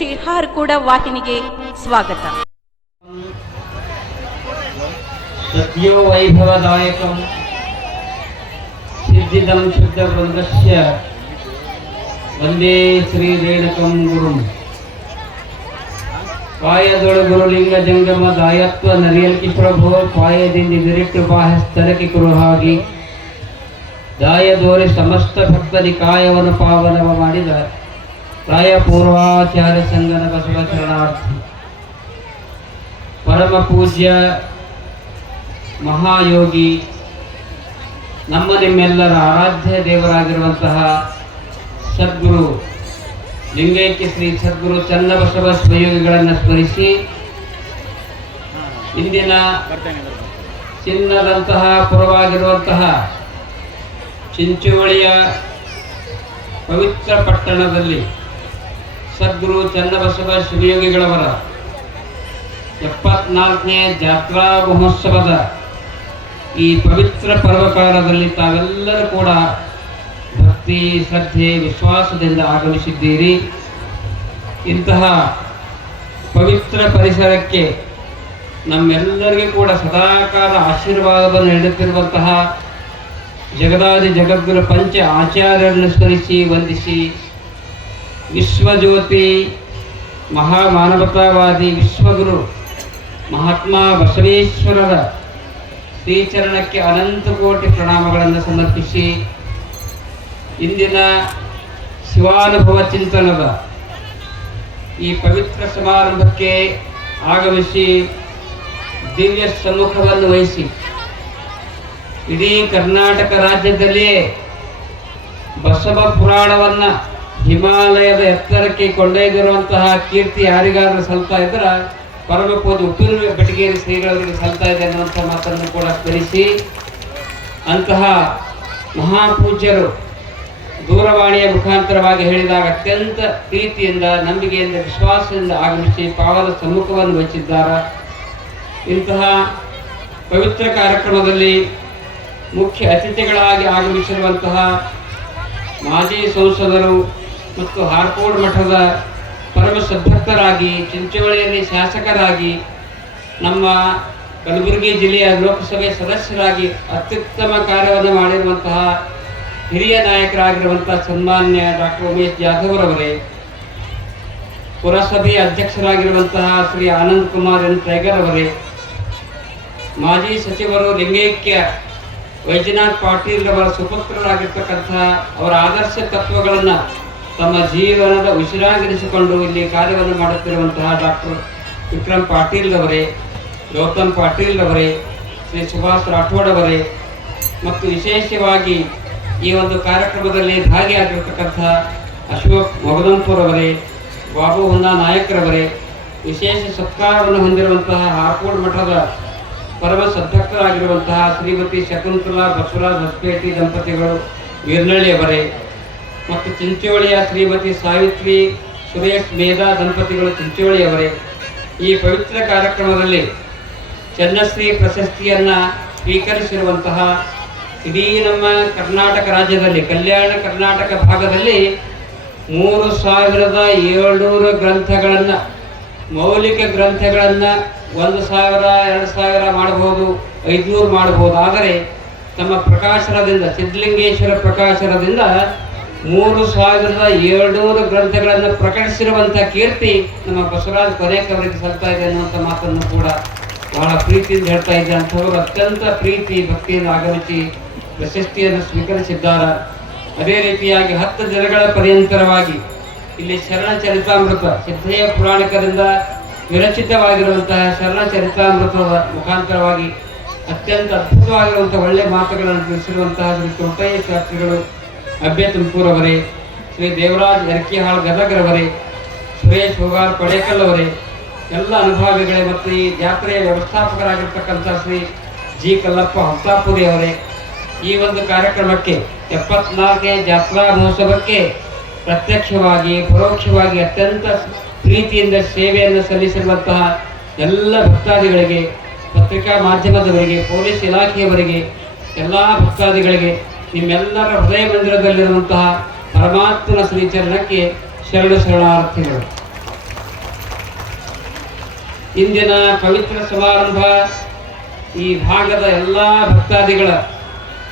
ಶ್ರೀ ಕೂಡ ವಾಹಿನಿಗೆ ಸ್ವಾಗತ. ಸತ್ಯೋ ವೈಭವದಾಯಕಂ. ಸಿದ್ಧಿದಂ ಶುದ್ಧ ಬಂಧಸ್ಯ ವಂದೇ ಶ್ರೀ ರೇಣುಕಂ ಗುರು. ಪಾಯದೊಳಗುರು ಲಿಂಗ ಜಂಗಮ ದಾಯತ್ವ ನರಿಯಲ್ಕಿ ಪ್ರಭು, ಪಾಯದಿಂದ ದಿರಿಟ್ಟು ಬಾಹ್ಯ ಸ್ಥಳಕ್ಕೆ ಕುರುಹಾಗಿ ದಾಯದೋರಿ ಸಮಸ್ತ ಭಕ್ತರಿ ಕಾಯವನ್ನು ಪಾವನವ ಮಾಡಿದ. ಪ್ರಾಯ ಪೂರ್ವಾಚಾರ್ಯ ಸಂಗನ ಬಸವ ಶರಣಾರ್ಥಿ ಪರಮ ಪೂಜ್ಯ ಮಹಾಯೋಗಿ ನಮ್ಮ ನಿಮ್ಮೆಲ್ಲರ ಆರಾಧ್ಯ ದೇವರಾಗಿರುವಂತಹ ಸದ್ಗುರು, ಲಿಂಗೈಕ್ಯ ಶ್ರೀ ಸದ್ಗುರು ಚನ್ನಬಸವ ಸ್ವಯೋಗಿಗಳನ್ನು ಸ್ಮರಿಸಿ, ಇಂದಿನ ಚಿನ್ನದಂತಹ ಪುರವಾಗಿರುವಂತಹ ಚಿಂಚುವಳಿಯ ಪವಿತ್ರ ಪಟ್ಟಣದಲ್ಲಿ ಸದ್ಗುರು ಚನ್ನಬಸವ ಶಿವಯೋಗಿಗಳವರ ಎಪ್ಪತ್ನಾಲ್ಕನೇ ಜಾತ್ರಾ ಮಹೋತ್ಸವದ ಈ ಪವಿತ್ರ ಪರ್ವಕಾಲದಲ್ಲಿ ತಾವೆಲ್ಲರೂ ಕೂಡ ಭಕ್ತಿ, ಶ್ರದ್ಧೆ, ವಿಶ್ವಾಸದಿಂದ ಆಗಮಿಸಿದ್ದೀರಿ. ಇಂತಹ ಪವಿತ್ರ ಪರಿಸರಕ್ಕೆ ನಮ್ಮೆಲ್ಲರಿಗೂ ಕೂಡ ಸದಾಕಾಲ ಆಶೀರ್ವಾದವನ್ನು ನೀಡುತ್ತಿರುವಂತಹ ಜಗದಾದಿ ಜಗದ್ಗುರು ಪಂಚ ಆಚಾರ್ಯರನ್ನು ಸ್ಮರಿಸಿ ವಂದಿಸಿ ವಿಶ್ವಜ್ಯೋತಿ, ಮಹಾಮಾನವತಾವಾದಿ ವಿಶ್ವಗುರು ಮಹಾತ್ಮ ಬಸವೇಶ್ವರರ ಶ್ರೀಚರಣಕ್ಕೆ ಅನಂತ ಕೋಟಿ ಪ್ರಣಾಮಗಳನ್ನು ಸಮರ್ಪಿಸಿ ಇಂದಿನ ಶಿವಾನುಭವ ಚಿಂತನದ ಈ ಪವಿತ್ರ ಸಮಾರಂಭಕ್ಕೆ ಆಗಮಿಸಿ ದಿವ್ಯ ಸಮ್ಮುಖವನ್ನು ವಹಿಸಿ ಇಡೀ ಕರ್ನಾಟಕ ರಾಜ್ಯದಲ್ಲಿಯೇ ಬಸವ ಪುರಾಣವನ್ನ ಹಿಮಾಲಯದ ಎತ್ತರಕ್ಕೆ ಕೊಂಡೊಯ್ದಿರುವಂತಹ ಕೀರ್ತಿ ಯಾರಿಗಾದ್ರೂ ಸಲ್ತಾ ಇದ್ರ ಪರಮ ಪೂಜೆ ಉಪ್ಪಿನ ಬೆಟಗೇರಿ ಶ್ರೀಗಳವರಿಗೆ ಸಲ್ತಾ ಇದೆ ಅನ್ನುವಂಥ ಮಾತನ್ನು ಕೂಡ ಸ್ಮರಿಸಿ. ಅಂತಹ ಮಹಾಪೂಜ್ಯರು ದೂರವಾಣಿಯ ಮುಖಾಂತರವಾಗಿ ಹೇಳಿದಾಗ ಅತ್ಯಂತ ಪ್ರೀತಿಯಿಂದ, ನಂಬಿಕೆಯಿಂದ, ವಿಶ್ವಾಸದಿಂದ ಆಗಮಿಸಿ ಪಾವದ ಸಮ್ಮುಖವನ್ನು ವಹಿಸಿದ್ದಾರೆ. ಇಂತಹ ಪವಿತ್ರ ಕಾರ್ಯಕ್ರಮದಲ್ಲಿ ಮುಖ್ಯ ಅತಿಥಿಗಳಾಗಿ ಆಗಮಿಸಿರುವಂತಹ ಮಾಜಿ ಸಂಸದರು ಮತ್ತು ಹಾರ್ಕೋಡ್ ಮಠದ ಪರಮ ಸದ್ಭಕ್ತರಾಗಿ ಚಿಂಚೋಳಿಯಲ್ಲಿ ಶಾಸಕರಾಗಿ, ನಮ್ಮ ಕಲಬುರಗಿ ಜಿಲ್ಲೆಯ ಲೋಕಸಭೆ ಸದಸ್ಯರಾಗಿ ಅತ್ಯುತ್ತಮ ಕಾರ್ಯವನ್ನು ಮಾಡಿರುವಂತಹ ಹಿರಿಯ ನಾಯಕರಾಗಿರುವಂತಹ ಸನ್ಮಾನ್ಯ ಡಾಕ್ಟರ್ ಉಮೇಶ್ ಜಾಧವ್ರವರೇ ಪುರಸಭೆಯ ಅಧ್ಯಕ್ಷರಾಗಿರುವಂತಹ ಶ್ರೀ ಆನಂದ್ ಕುಮಾರ್ ಎನ್ ಟೈಗರ್ ಅವರೇ ಮಾಜಿ ಸಚಿವರು ಲಿಂಗೈಕ್ಯ ವೈದ್ಯನಾಥ್ ಪಾಟೀಲ್ ಅವರ ಸುಪುತ್ರರಾಗಿರ್ತಕ್ಕಂತಹ ಅವರ ಆದರ್ಶ ತತ್ವಗಳನ್ನು ತಮ್ಮ ಜೀವನದ ಉಸಿರಾಗಿರಿಸಿಕೊಂಡು ಇಲ್ಲಿ ಕಾರ್ಯವನ್ನು ಮಾಡುತ್ತಿರುವಂತಹ ಡಾಕ್ಟರ್ ವಿಕ್ರಮ್ ಪಾಟೀಲ್ ಅವರೇ, ಗೌತಮ್ ಪಾಟೀಲ್ ಅವರೇ, ಶ್ರೀ ಸುಭಾಷ್ ರಾಠೋಡ್ ಅವರೇ, ಮತ್ತು ವಿಶೇಷವಾಗಿ ಈ ಒಂದು ಕಾರ್ಯಕ್ರಮದಲ್ಲಿ ಭಾಗಿಯಾಗಿರ್ತಕ್ಕಂಥ ಅಶೋಕ್ ಮೊಗದಂಪುರ್ ಅವರೇ, ಬಾಬು ಹುನ್ನಾ ನಾಯಕರವರೇ ವಿಶೇಷ ಸತ್ಕಾರವನ್ನು ಹೊಂದಿರುವಂತಹ ಹಾರ್ಕೋಡ್ ಮಠದ ಪರಮ ಸದ್ಧಕ್ತರಾಗಿರುವಂತಹ ಶ್ರೀಮತಿ ಶಕುಂತಲಾ ಬಸವರಾಜ್ ಹೊಸಪೇಟಿ ದಂಪತಿಗಳು ವೀರ್ನಳ್ಳಿಯವರೇ ಮತ್ತು ಚಿಂಚೋಳಿಯ ಶ್ರೀಮತಿ ಸಾವಿತ್ರಿ ಸುರೇಶ್ ಮೇಧಾ ದಂಪತಿಗಳು ಚಿಂಚೋಳಿಯವರೇ, ಈ ಪವಿತ್ರ ಕಾರ್ಯಕ್ರಮದಲ್ಲಿ ಚನ್ನಶ್ರೀ ಪ್ರಶಸ್ತಿಯನ್ನು ಸ್ವೀಕರಿಸಿರುವಂತಹ ಇಡೀ ನಮ್ಮ ಕರ್ನಾಟಕ ರಾಜ್ಯದಲ್ಲಿ, ಕಲ್ಯಾಣ ಕರ್ನಾಟಕ ಭಾಗದಲ್ಲಿ ಮೂರು ಸಾವಿರದ ಏಳ್ನೂರು ಗ್ರಂಥಗಳನ್ನು, ಮೌಲಿಕ ಗ್ರಂಥಗಳನ್ನು ಒಂದು ಸಾವಿರ, ಎರಡು ಸಾವಿರ ಮಾಡಬಹುದು, ಐದುನೂರು ಮಾಡಬಹುದು. ಆದರೆ, ತಮ್ಮ ಪ್ರಕಾಶನದಿಂದ, ಸಿದ್ಧಲಿಂಗೇಶ್ವರ ಪ್ರಕಾಶನದಿಂದ ಮೂರು ಸಾವಿರದ ಏಳ್ನೂರು ಗ್ರಂಥಗಳನ್ನು ಪ್ರಕಟಿಸಿರುವಂಥ ಕೀರ್ತಿ ನಮ್ಮ ಬಸವರಾಜ್ ಕೊನೇಕ್ ಅವರಿಗೆ ಸಲ್ತಾ ಇದೆ ಅನ್ನುವಂಥ ಮಾತನ್ನು ಕೂಡ ಬಹಳ ಪ್ರೀತಿಯಿಂದ ಹೇಳ್ತಾ ಇದ್ದೆ. ಅಂಥವರು ಅತ್ಯಂತ ಪ್ರೀತಿ ಭಕ್ತಿಯನ್ನು ಆಗಮಿಸಿ ಪ್ರಶಸ್ತಿಯನ್ನು ಸ್ವೀಕರಿಸಿದ್ದಾರೆ. ಅದೇ ರೀತಿಯಾಗಿ ಹತ್ತು ದಿನಗಳ ಪರ್ಯಂತರವಾಗಿ ಇಲ್ಲಿ ಶರಣ ಚರಿತಾಮೃತ ಸಿದ್ಧಯ್ಯ ಪುರಾಣಿಕರಿಂದ ವಿರಚಿತವಾಗಿರುವಂತಹ ಶರಣ ಚರಿತಾಮೃತದ ಮುಖಾಂತರವಾಗಿ ಅತ್ಯಂತ ಅದ್ಭುತವಾಗಿರುವಂತಹ ಒಳ್ಳೆ ಮಾತುಗಳನ್ನು ತಿಳಿಸಿರುವಂತಹ ಶ್ರೀ ಶಾಸ್ತ್ರಿಗಳು ಅಭ್ಯ ತುಮಕೂರವರೇ ಶ್ರೀ ದೇವರಾಜ್ ಎರ್ಕಿಹಾಳ್ ಗದಗರವರೇ, ಸುರೇಶ್ ಹೋಗಾರ್ ಪಡೇಕಲ್ ಅವರೇ ಎಲ್ಲ ಅನುಭವಿಗಳೇ ಮತ್ತು ಈ ಜಾತ್ರೆಯ ವ್ಯವಸ್ಥಾಪಕರಾಗಿರ್ತಕ್ಕಂಥ ಶ್ರೀ ಜಿ ಕಲ್ಲಪ್ಪ ಹಂಸಾಪುರಿ ಅವರೇ, ಈ ಒಂದು ಕಾರ್ಯಕ್ರಮಕ್ಕೆ ಎಪ್ಪತ್ನಾಲ್ಕನೇ ಜಾತ್ರಾ ಮಹೋತ್ಸವಕ್ಕೆ ಪ್ರತ್ಯಕ್ಷವಾಗಿ, ಪರೋಕ್ಷವಾಗಿ ಅತ್ಯಂತ ಪ್ರೀತಿಯಿಂದ ಸೇವೆಯನ್ನು ಸಲ್ಲಿಸಿರುವಂತಹ ಎಲ್ಲ ಭಕ್ತಾದಿಗಳಿಗೆ, ಪತ್ರಿಕಾ ಮಾಧ್ಯಮದವರಿಗೆ, ಪೊಲೀಸ್ ಇಲಾಖೆಯವರಿಗೆ, ಎಲ್ಲ ಭಕ್ತಾದಿಗಳಿಗೆ ನಿಮ್ಮೆಲ್ಲರ ಹೃದಯ ಮಂದಿರದಲ್ಲಿರುವಂತಹ ಪರಮಾತ್ಮನ ಶ್ರೀಚರಣಕ್ಕೆ ಶರಣ ಶರಣಾರ್ಥಿಗಳು. ಇಂದಿನ ಪವಿತ್ರ ಸಮಾರಂಭ ಈ ಭಾಗದ ಎಲ್ಲ ಭಕ್ತಾದಿಗಳ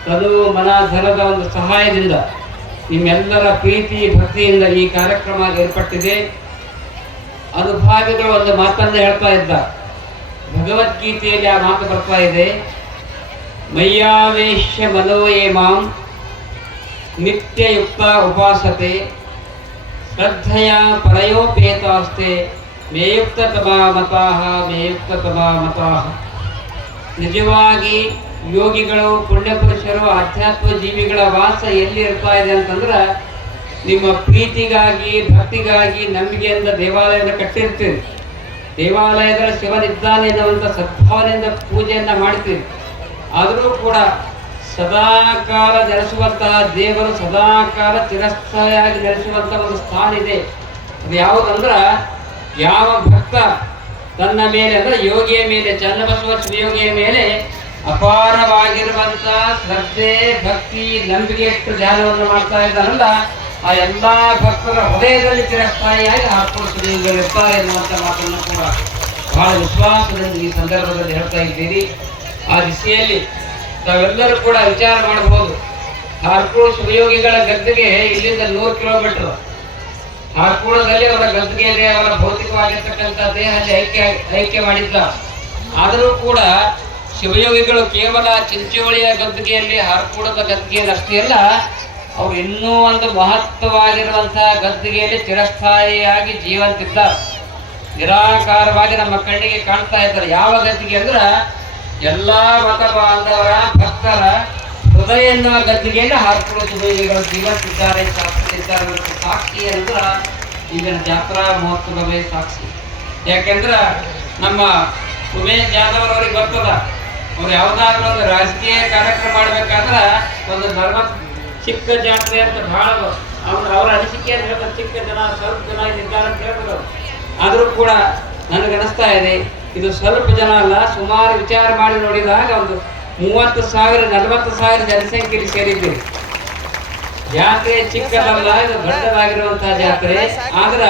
ತನು ಮನ ಧನದ ಒಂದು ಸಹಾಯದಿಂದ ನಿಮ್ಮೆಲ್ಲರ ಪ್ರೀತಿ ಭಕ್ತಿಯಿಂದ ಈ ಕಾರ್ಯಕ್ರಮ ಏರ್ಪಟ್ಟಿದೆ. ಅನುಭಾವಿಗಳು ಒಂದು ಮಾತನ್ನು ಹೇಳ್ತಾ ಇದ್ದ. ಭಗವದ್ಗೀತೆಯಲ್ಲಿ ಆ ಮಾತು ಬರ್ತಾ ಇದೆ. ಮಯ್ಯಾವೇಶ್ಯ ಮನೋಯೇ ಮಾಂ ನಿತ್ಯಯುಕ್ತ ಉಪಾಸತೆ ಶ್ರದ್ಧೆಯ ಪರಯೋಪೇತಾಸ್ತೆ ಮೇಯುಕ್ತ ತಮಾ ಮತಾಹ ಮೇಯುಕ್ತ ತಮಾ ಮತಾಹ ನಿಜವಾಗಿ ಯೋಗಿಗಳು, ಪುಣ್ಯಪುರುಷರು, ಆಧ್ಯಾತ್ಮ ಜೀವಿಗಳ ವಾಸ ಎಲ್ಲಿ ಇರ್ತಾ ಇದೆ ಅಂತಂದ್ರೆ ನಿಮ್ಮ ಪ್ರೀತಿಗಾಗಿ, ಭಕ್ತಿಗಾಗಿ ನಂಬಿಕೆಯಿಂದ ದೇವಾಲಯವನ್ನು ಕಟ್ಟಿರ್ತೀರಿ. ದೇವಾಲಯದ ಶಿವನಿದ್ದಾನೆ ಎನ್ನುವಂಥ ಸದ್ಭಾವನೆಯಿಂದ ಪೂಜೆಯನ್ನು ಮಾಡ್ತೀರಿ. ಆದರೂ ಕೂಡ ಸದಾಕಾಲ ನೆಲೆಸುವಂತಹ ದೇವರು ಸದಾಕಾಲ ಚಿರಸ್ಥಾಯಿಯಾಗಿ ನೆಲೆಸುವಂತಹ ಒಂದು ಸ್ಥಾನ ಇದೆ. ಅದು ಯಾವುದಂದ್ರ ಯಾವ ಭಕ್ತ ತನ್ನ ಮೇಲೆ ಅಂದ್ರೆ ಯೋಗಿಯ ಮೇಲೆ, ಚನ್ನಬಸವ ಶಿವಯೋಗಿಯ ಮೇಲೆ ಅಪಾರವಾಗಿರುವಂತ ಶ್ರದ್ಧೆ, ಭಕ್ತಿ, ನಂಬಿಕೆಯಷ್ಟು ಧ್ಯಾನವನ್ನು ಮಾಡ್ತಾ ಇದ್ದಾರಲ್ಲ ಆ ಎಲ್ಲಾ ಭಕ್ತರ ಹೃದಯದಲ್ಲಿ ಚಿರಸ್ಥಾಯಿಯಾಗಿ ಶಿವಯೋಗಿಗಳು ಇರ್ತಾರೆ ಎನ್ನುವಂತ ಮಾತನ್ನು ಕೂಡ ಬಹಳ ವಿಶ್ವಾಸದಿಂದ ಈ ಸಂದರ್ಭದಲ್ಲಿ ಹೇಳ್ತಾ ಇದ್ದೀರಿ. ಆ ದಿಸೆಯಲ್ಲಿ ತಾವೆಲ್ಲರೂ ಕೂಡ ವಿಚಾರ ಮಾಡಬಹುದು. ಹಾರ್ಕೂಳು ಶಿವಯೋಗಿಗಳ ಗದ್ದೆಗೆ ಇಲ್ಲಿಂದ ನೂರು ಕಿಲೋಮೀಟರ್. ಹಾರ್ಕೂಳದಲ್ಲಿ ಅವರ ಗದ್ದುಗೆಯಲ್ಲಿ ಅವರ ಭೌತಿಕವಾಗಿರ್ತಕ್ಕಂಥ ದೇಹದಲ್ಲಿ ಐಕ್ಯ ಐಕ್ಯ ಮಾಡಿದ್ದ. ಆದರೂ ಕೂಡ ಶಿವಯೋಗಿಗಳು ಕೇವಲ ಚಿಂಚೋಳಿಯ ಗದ್ದುಗೆಯಲ್ಲಿ ಹಾರ್ಕೂಡದ ಗದ್ದುಗೆಯಲ್ಲಿ ಅಷ್ಟೇ ಅಲ್ಲ, ಅವರು ಇನ್ನೂ ಒಂದು ಮಹತ್ವವಾಗಿರುವಂತಹ ಗದ್ದುಗೆಯಲ್ಲಿ ಚಿರಸ್ಥಾಯಿಯಾಗಿ ಜೀವಂತಿದ್ದ. ನಿರಾಕಾರವಾಗಿ ನಮ್ಮ ಕಣ್ಣಿಗೆ ಕಾಣ್ತಾ ಇದ್ದಾರೆ. ಯಾವ ಗದ್ದಿಗೆ ಅಂದ್ರ ಎಲ್ಲಾ ಮತ ಬಾಂಧವರ ಭಕ್ತರ ಹೃದಯ ಎನ್ನುವ ಗದ್ದಿಗೆಯಲ್ಲಿ ಹಾರ್ಕೊಳ್ಳೋ ಶಿವಯೋಗಿಗಳು ಜೀವಂತಿದ್ದಾರೆ ಶಾಸ್ತ್ರದಿದ್ದಾರೆ ಅನ್ನೋದಕ್ಕೆ ಸಾಕ್ಷಿ ಅಂದ್ರ ಈಗಿನ ಜಾತ್ರಾ ಮಹೋತ್ಸವವೇ ಸಾಕ್ಷಿ ಯಾಕೆಂದ್ರೆ ನಮ್ಮ ಉಮೇಶ್ ಜಾಧವ್ ಅವ್ರಿಗೆ ಗೊತ್ತದ, ಅವ್ರು ಯಾವ್ದಾದ್ರು ಒಂದು ರಾಜಕೀಯ ಕಾರ್ಯಕ್ರಮ ಮಾಡ್ಬೇಕಾದ್ರ ಒಂದು ಧರ್ಮ ಚಿಕ್ಕ ಜಾತ್ರೆ ಅಂತ ಬಹಳ ಅವ್ರ ಅವರ ಅಂತ ಹೇಳ್ತಾರೆ ಚಿಕ್ಕ ಜನ, ಸ್ವಲ್ಪ ಜನ ಇದ್ದಾರೆ ಅಂತ ಹೇಳ್ಬೋದು. ಆದರೂ ಕೂಡ ನನಗನ್ನಿಸ್ತಾ ಇದೆ ಇದು ಸ್ವಲ್ಪ ಜನ ಅಲ್ಲ, ಸುಮಾರು ವಿಚಾರ ಮಾಡಿ ನೋಡಿದಾಗ ಒಂದು ಮೂವತ್ತು ಸಾವಿರ, ನಲವತ್ತು ಸಾವಿರ ಜನಸಂಖ್ಯೆಯಲ್ಲಿ ಸೇರಿದ್ದೀರಿ ಜಾತ್ರೆ ಚಿಕ್ಕದಲ್ಲ, ಇದು ದೊಡ್ಡದಾಗಿರುವಂತಹ ಜಾತ್ರೆ. ಆದ್ರ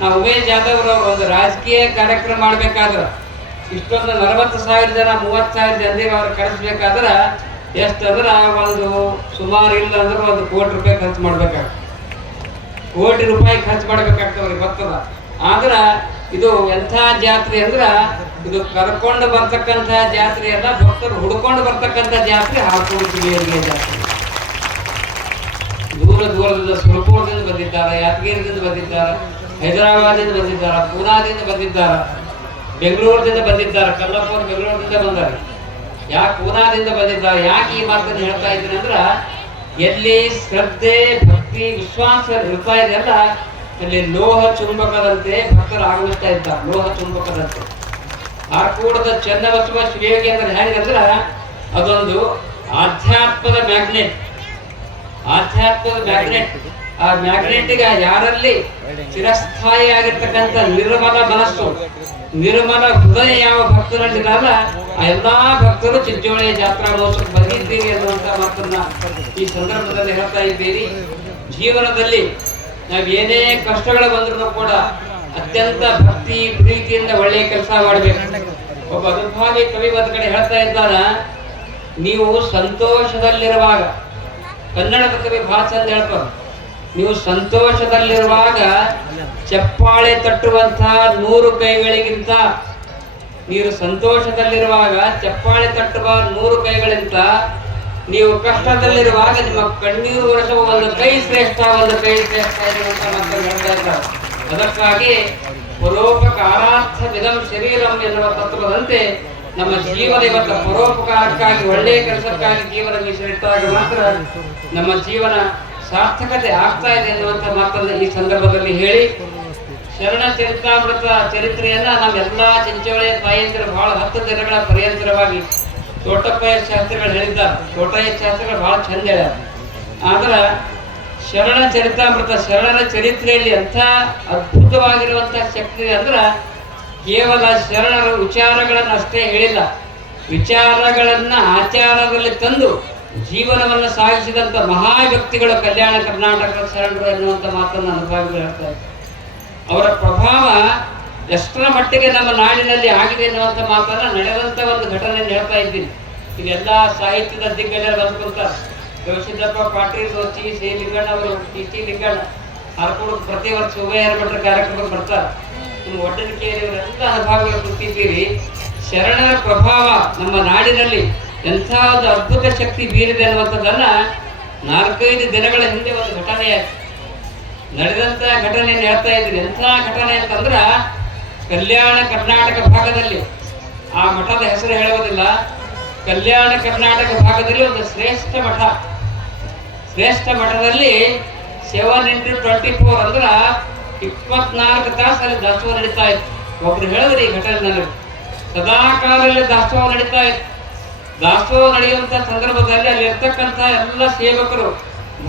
ನಾವು ಉಮೇಶ್ ಜಾಧವ್ ಒಂದು ರಾಜಕೀಯ ಕಾರ್ಯಕ್ರಮ ಮಾಡ್ಬೇಕಾದ್ರ ಇಷ್ಟೊಂದು ನಲವತ್ತು ಸಾವಿರ ಜನ, ಮೂವತ್ತು ಸಾವಿರ ಜನರಿಗೆ ಅವ್ರು ಕಳಿಸ್ಬೇಕಾದ್ರ ಎಷ್ಟಂದ್ರ ಒಂದು ಸುಮಾರು ಇಲ್ಲ ಅಂದ್ರೆ ಒಂದು ಕೋಟಿ ರೂಪಾಯಿ ಖರ್ಚು ಮಾಡ್ಬೇಕಾಗ್ತದೆ. ಕೋಟಿ ರೂಪಾಯಿ ಖರ್ಚು ಮಾಡ್ಬೇಕಾಗ್ತದೆ ಅವ್ರಿಗೆ ಗೊತ್ತದ. ಆದ್ರ ಇದು ಎಂಥ ಜಾತ್ರೆ ಅಂದ್ರ ಇದು ಕರ್ಕೊಂಡು ಬರ್ತಕ್ಕಂಥ ಜಾತ್ರೆ ಅಲ್ಲ, ಭಕ್ತರು ಹುಡ್ಕೊಂಡು ಬರ್ತಕ್ಕಂಥ ಜಾತ್ರೆ ಹಾಕೋಡು ಶಿವಯೋಗಿಯ ಜಾತ್ರೆ. ದೂರ ದೂರದಿಂದ ಸುರಪುರದಿಂದ ಬಂದಿದ್ದಾರೆ, ಯಾದಗಿರಿದಿಂದ ಬಂದಿದ್ದಾರೆ, ಹೈದರಾಬಾದಿಂದ ಬಂದಿದ್ದಾರೆ, ಪೂನಾದಿಂದ ಬಂದಿದ್ದಾರೆ, ಬೆಂಗಳೂರದಿಂದ ಬಂದಿದ್ದಾರೆ, ಕಲ್ಲಪ್ಪನ ಬೆಂಗಳೂರಿನಿಂದ ಬಂದಾರೆ. ಯಾಕೆ ಪೂನಾದಿಂದ ಬಂದಿದ್ದಾರೆ, ಯಾಕೆ ಈ ಮಾತನ್ನು ಹೇಳ್ತಾ ಇದ್ದೀನಿ ಅಂದ್ರೆ ಎಲ್ಲಿ ಶ್ರದ್ಧೆ, ಭಕ್ತಿ, ವಿಶ್ವಾಸ ಇರ್ತಾ ಇದೆಯಲ್ಲ ಅಲ್ಲಿ ಲೋಹ ಚುಂಬಕದಂತೆ ಭಕ್ತರು ಆಗಮಿಸ್ತಾ ಇದ್ದ ಲೋಹ ಚುಂಬಕದಂತೆ. ಆರ್ಕೂಡದ ಚನ್ನಬಸವ ಶಿವಯೋಗಿ ಅಂದ್ರೆ ಹೆಂಗಂದ್ರ ಅದೊಂದು ಆಧ್ಯಾತ್ಮದ ಮ್ಯಾಗ್ನೆಟ್. ಆಧ್ಯಾತ್ಮದ ಮ್ಯಾಗ್ನೆಟ್. ಆ ಮ್ಯಾಗ್ನೆಟ್ಗೆ ಯಾರಲ್ಲಿ ಚಿರಸ್ಥಾಯಿ ಆಗಿರ್ತಕ್ಕಂಥ ನಿರ್ಮಲ ಮನಸ್ಸು, ನಿರ್ಮಲ ಹೃದಯ ಯಾವ ಭಕ್ತರಲ್ಲಿರಲ್ಲ ಆ ಎಲ್ಲಾ ಭಕ್ತರು ಚಿಂಚೋಳಿಯ ಜಾತ್ರಾ ಮಹೋತ್ಸವಕ್ಕೆ ಬಂದಿದ್ದೀರಿ ಅನ್ನುವಂತ ಮಾತನ್ನ ಈ ಸಂದರ್ಭದಲ್ಲಿ ಹೇಳ್ತಾ ಇದ್ದೀರಿ. ಜೀವನದಲ್ಲಿ ನಾವ್ ಏನೇ ಕಷ್ಟಗಳು ಬಂದ್ರು ಕೂಡ ಅತ್ಯಂತ ಭಕ್ತಿ, ಪ್ರೀತಿಯಿಂದ ಒಳ್ಳೆಯ ಕೆಲಸ ಮಾಡಬೇಕು. ಒಬ್ಬ ಅನುಭಾವಿ ಕವಿ ಒಂದ್ ಕಡೆ ಹೇಳ್ತಾ ಇದ್ದಾನ, ನೀವು ಸಂತೋಷದಲ್ಲಿರುವಾಗ, ಕನ್ನಡದ ಕವಿ ಬಹಳ ಚಂದ ಹೇಳ್ತಾರೆ ನೀವು ಸಂತೋಷದಲ್ಲಿರುವಾಗ ಚಪ್ಪಾಳೆ ತಟ್ಟುವಂತಹ ನೂರು ಕೈಗಳಿಗಿಂತ ನೀವು ಸಂತೋಷದಲ್ಲಿರುವಾಗ ಚಪ್ಪಾಳೆ ತಟ್ಟುವ ನೂರು ಕೈಗಳಿಂತ ನೀವು ಕಷ್ಟದಲ್ಲಿರುವಾಗ ನಿಮ್ಮ ಕಣ್ಣೀರು ಒಂದು ಕೈ ಶ್ರೇಷ್ಠ ಒಂದು ಕೈ ಶ್ರೇಷ್ಠ ಇರುವಂತ ಮತ್ತೆ ಹೇಳ್ತಾ ಇದ್ದಾರೆ. ಅದಕ್ಕಾಗಿ ಪರೋಪಕಾರಾರ್ಥ ವಿಧಂ ಶರೀರಂ ಎನ್ನುವ ತತ್ವದಂತೆ ನಮ್ಮ ಜೀವನ ಇವತ್ತು ಪರೋಪಕಾರಕ್ಕಾಗಿ, ಒಳ್ಳೆಯ ಕೆಲಸಕ್ಕಾಗಿ ಜೀವನ ಮೀಸಲಿಟ್ಟಾಗ ಮಾತ್ರ ನಮ್ಮ ಜೀವನ ಸಾರ್ಥಕತೆ ಆಗ್ತಾ ಇದೆ ಎನ್ನುವಂತ ಮಾತನ್ನು ಈ ಸಂದರ್ಭದಲ್ಲಿ ಹೇಳಿ, ಶರಣ ಚರಿತಾಮೃತ ಚರಿತ್ರೆಯನ್ನ ನಮ್ಮೆಲ್ಲಾ ಚಿಂಚೋಳಿಯ ತಾಯಂದಿರು ಬಹಳ ಹತ್ತು ದಿನಗಳ ಪರ್ಯಂತರವಾಗಿ ತೋಟಪ್ಪಯ್ಯ ಶಾಸ್ತ್ರಿಗಳು ಹೇಳಿದ್ದಾರೆ ತೋಟಯ್ಯ ಶಾಸ್ತ್ರಿಗಳು ಬಹಳ ಚಂದ ಹೇಳ್ಯಾರ. ಆದ್ರ ಶರಣ ಚರಿತಾಮೃತ ಶರಣರ ಚರಿತ್ರೆಯಲ್ಲಿ ಎಂಥ ಅದ್ಭುತವಾಗಿರುವಂತಹ ಶಕ್ತಿ ಅಂದ್ರ ಕೇವಲ ಶರಣರ ವಿಚಾರಗಳನ್ನು ಅಷ್ಟೇ ಹೇಳಿಲ್ಲ. ವಿಚಾರಗಳನ್ನ ಆಚಾರದಲ್ಲಿ ತಂದು ಜೀವನವನ್ನು ಸಾಗಿಸಿದಂತ ಮಹಾ ವ್ಯಕ್ತಿಗಳು ಕಲ್ಯಾಣ ಕರ್ನಾಟಕ ಶರಣರು ಎನ್ನುವಂತ ಮಾತನ್ನು ಅನುಭವಿಗಳು ಹೇಳ್ತಾರೆ ಅವರ ಪ್ರಭಾವ ಎಷ್ಟರ ಮಟ್ಟಿಗೆ ನಮ್ಮ ನಾಡಿನಲ್ಲಿ ಆಗಿದೆ ಅನ್ನುವಂಥ ಮಾತನ್ನ ನಡೆದಂಥ ಒಂದು ಘಟನೆ ಹೇಳ್ತಾ ಇದ್ದೀನಿ. ಇಲ್ಲೆಲ್ಲ ಸಾಹಿತ್ಯದ ದಿಗ್ಗಜರು ಬಂದ್ಕೊಳ್ತಾರೆ ಶಿವಸಿದ್ದಪ್ಪ ಪಾಟೀಲ್ ಚಿ ಸಿ. ಲಿಂಗಣ್ಣ ಅವರು, ಟಿ. ಟಿ. ಲಿಂಗಣ್ಣ ಹರ್ಕೊಂಡು ಪ್ರತಿ ವರ್ಷ ಉಭಯ ಭಟ್ರ ಕಾರ್ಯಕ್ರಮಕ್ಕೆ ಬರ್ತಾರೆ. ನಿಮ್ಮ ಒಡ್ಡನಿಕೆಯಲ್ಲಿ ಇವರೆಲ್ಲ ಅನುಭವಗಳು ಕೂತಿದ್ದೀರಿ ಶರಣರ ಪ್ರಭಾವ ನಮ್ಮ ನಾಡಿನಲ್ಲಿ ಎಂಥ ಒಂದು ಅದ್ಭುತ ಶಕ್ತಿ ಬೀರಿದೆ ಅನ್ನುವಂಥದ್ದನ್ನ ನಾಲ್ಕೈದು ದಿನಗಳ ಹಿಂದೆ ಒಂದು ಘಟನೆ ನಡೆದಂತ ಘಟನೆಯನ್ನು ಹೇಳ್ತಾ ಇದ್ದೀನಿ. ಎಂಥ ಘಟನೆ ಅಂತಂದ್ರ ಕಲ್ಯಾಣ ಕರ್ನಾಟಕ ಭಾಗದಲ್ಲಿ. ಆ ಮಠದ ಹೆಸರು ಹೇಳುವುದಿಲ್ಲ. ಕಲ್ಯಾಣ ಕರ್ನಾಟಕ ಭಾಗದಲ್ಲಿ ಒಂದು ಶ್ರೇಷ್ಠ ಮಠ. ಶ್ರೇಷ್ಠ ಮಠದಲ್ಲಿ ಸೆವೆನ್ ಇಂಟು ಟ್ವೆಂಟಿ ಫೋರ್ ಅಂದ್ರೆ ಇಪ್ಪತ್ನಾಲ್ಕು ತಾಸಲ್ಲಿ ದಾಸೋಹ ನಡೀತಾ ಇತ್ತು. ಒಬ್ರು ಹೇಳಿದ್ರೆ ಈ ಘಟನೆಯಲ್ಲಿ ಸದಾ ಕಾಲದಲ್ಲಿ ದಾಸೋಹ ನಡೀತಾ ಇತ್ತು. ದಾಸೋಹ ನಡೆಯುವಂತ ಸಂದರ್ಭದಲ್ಲಿ ಅಲ್ಲಿ ಇರ್ತಕ್ಕಂಥ ಎಲ್ಲ ಸೇವಕರು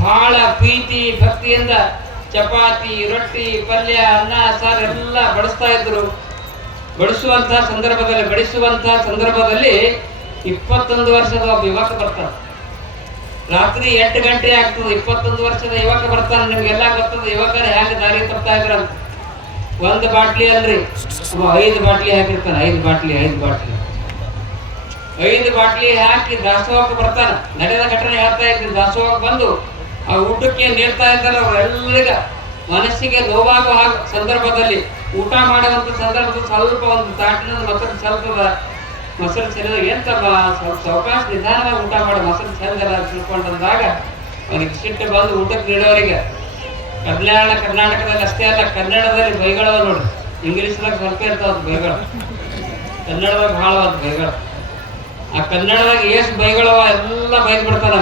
ಬಹಳ ಪ್ರೀತಿ, ಭಕ್ತಿಯಿಂದ ಚಪಾತಿ, ರೊಟ್ಟಿ, ಪಲ್ಯ, ಅನ್ನ, ಸಾರು ಎಲ್ಲ ಬಡಿಸ್ತಾ ಇದ್ರು. ಬಡಿಸುವಂತಹ ಸಂದರ್ಭದಲ್ಲಿ ಬಡಿಸುವಂತಹ ಸಂದರ್ಭದಲ್ಲಿ ಇಪ್ಪತ್ತೊಂದು ವರ್ಷದ ಒಬ್ಬ ಯುವಕ ಬರ್ತಾನೆ. ರಾತ್ರಿ ಎಂಟು ಗಂಟೆ ಆಗ್ತದೆ, ಇಪ್ಪತ್ತೊಂದು ವರ್ಷದ ಯುವಕ ಬರ್ತಾನೆ. ನಿಮ್ಗೆಲ್ಲ ಗೊತ್ತದ ಯುವಕರು ಹೆಂಗೆ ದಾರಿ ತಪ್ತಾ ಇದ್ರ ಒಂದು ಬಾಟ್ಲಿ ಅಲ್ರಿ. ಐದು ಬಾಟ್ಲಿ ಹಾಕಿರ್ತಾನೆ. ಐದು ಬಾಟ್ಲಿ ಐದು ಬಾಟ್ಲಿ. ಐದು ಬಾಟ್ಲಿ ಹಾಕಿ ದಾಸೋಹಕ್ಕೆ ಬರ್ತಾನ. ನಡೆದ ಘಟನೆ ಹೇಳ್ತಾ ಇದ್ದೀನಿ ದಾಸೋಹಕ್ಕೆ ಬಂದು ಆ ಊಟಕ್ಕೆ ನೀಡ್ತಾ ಇದ್ದಾರೆ ಅವರೆಲ್ಲರಿಗ ಮನಸ್ಸಿಗೆ ನೋವಾಗುವ ಸಂದರ್ಭದಲ್ಲಿ ಊಟ ಮಾಡುವಂತ ಸಂದರ್ಭದಲ್ಲಿ ಸ್ವಲ್ಪ ಒಂದು ತಾಟಿನ ಮೊಸರು ಚಲ್ತದ ಮೊಸರು ಚೆಲ್ಲಿದ ಎಂತಪ್ಪ ಸ್ವಲ್ಪ ಸಾವಕಾಶ ನಿಧಾನವಾಗಿ ಊಟ ಮಾಡಿ ಮೊಸರು ಚೆಲ್ಲಲ್ಲ ತಿಳ್ಕೊಂಡಂದಾಗ ಅವನಿಗೆ ಸಿಟ್ಟು ಬಂದು ಊಟಕ್ಕೆ ನೀಡೋರಿಗೆ ಕಲ್ಯಾಣ ಕರ್ನಾಟಕದಲ್ಲಿ ಅಷ್ಟೇ ಅಲ್ಲ, ಕನ್ನಡದಲ್ಲಿ ಬೈಗಳವ ನೋಡಿ. ಇಂಗ್ಲೀಷ್ದಾಗ ಸ್ವಲ್ಪ ಇರ್ತಾವ ಬೈಗಳು. ಕನ್ನಡದಾಗ ಭಾಳ ಒಂದು ಬೈಗಳು. ಆ ಕನ್ನಡದಾಗ ಎಷ್ಟು ಬೈಗಳವ ಎಲ್ಲ ಬೈದ್ ಬಿಡ್ತಾನ.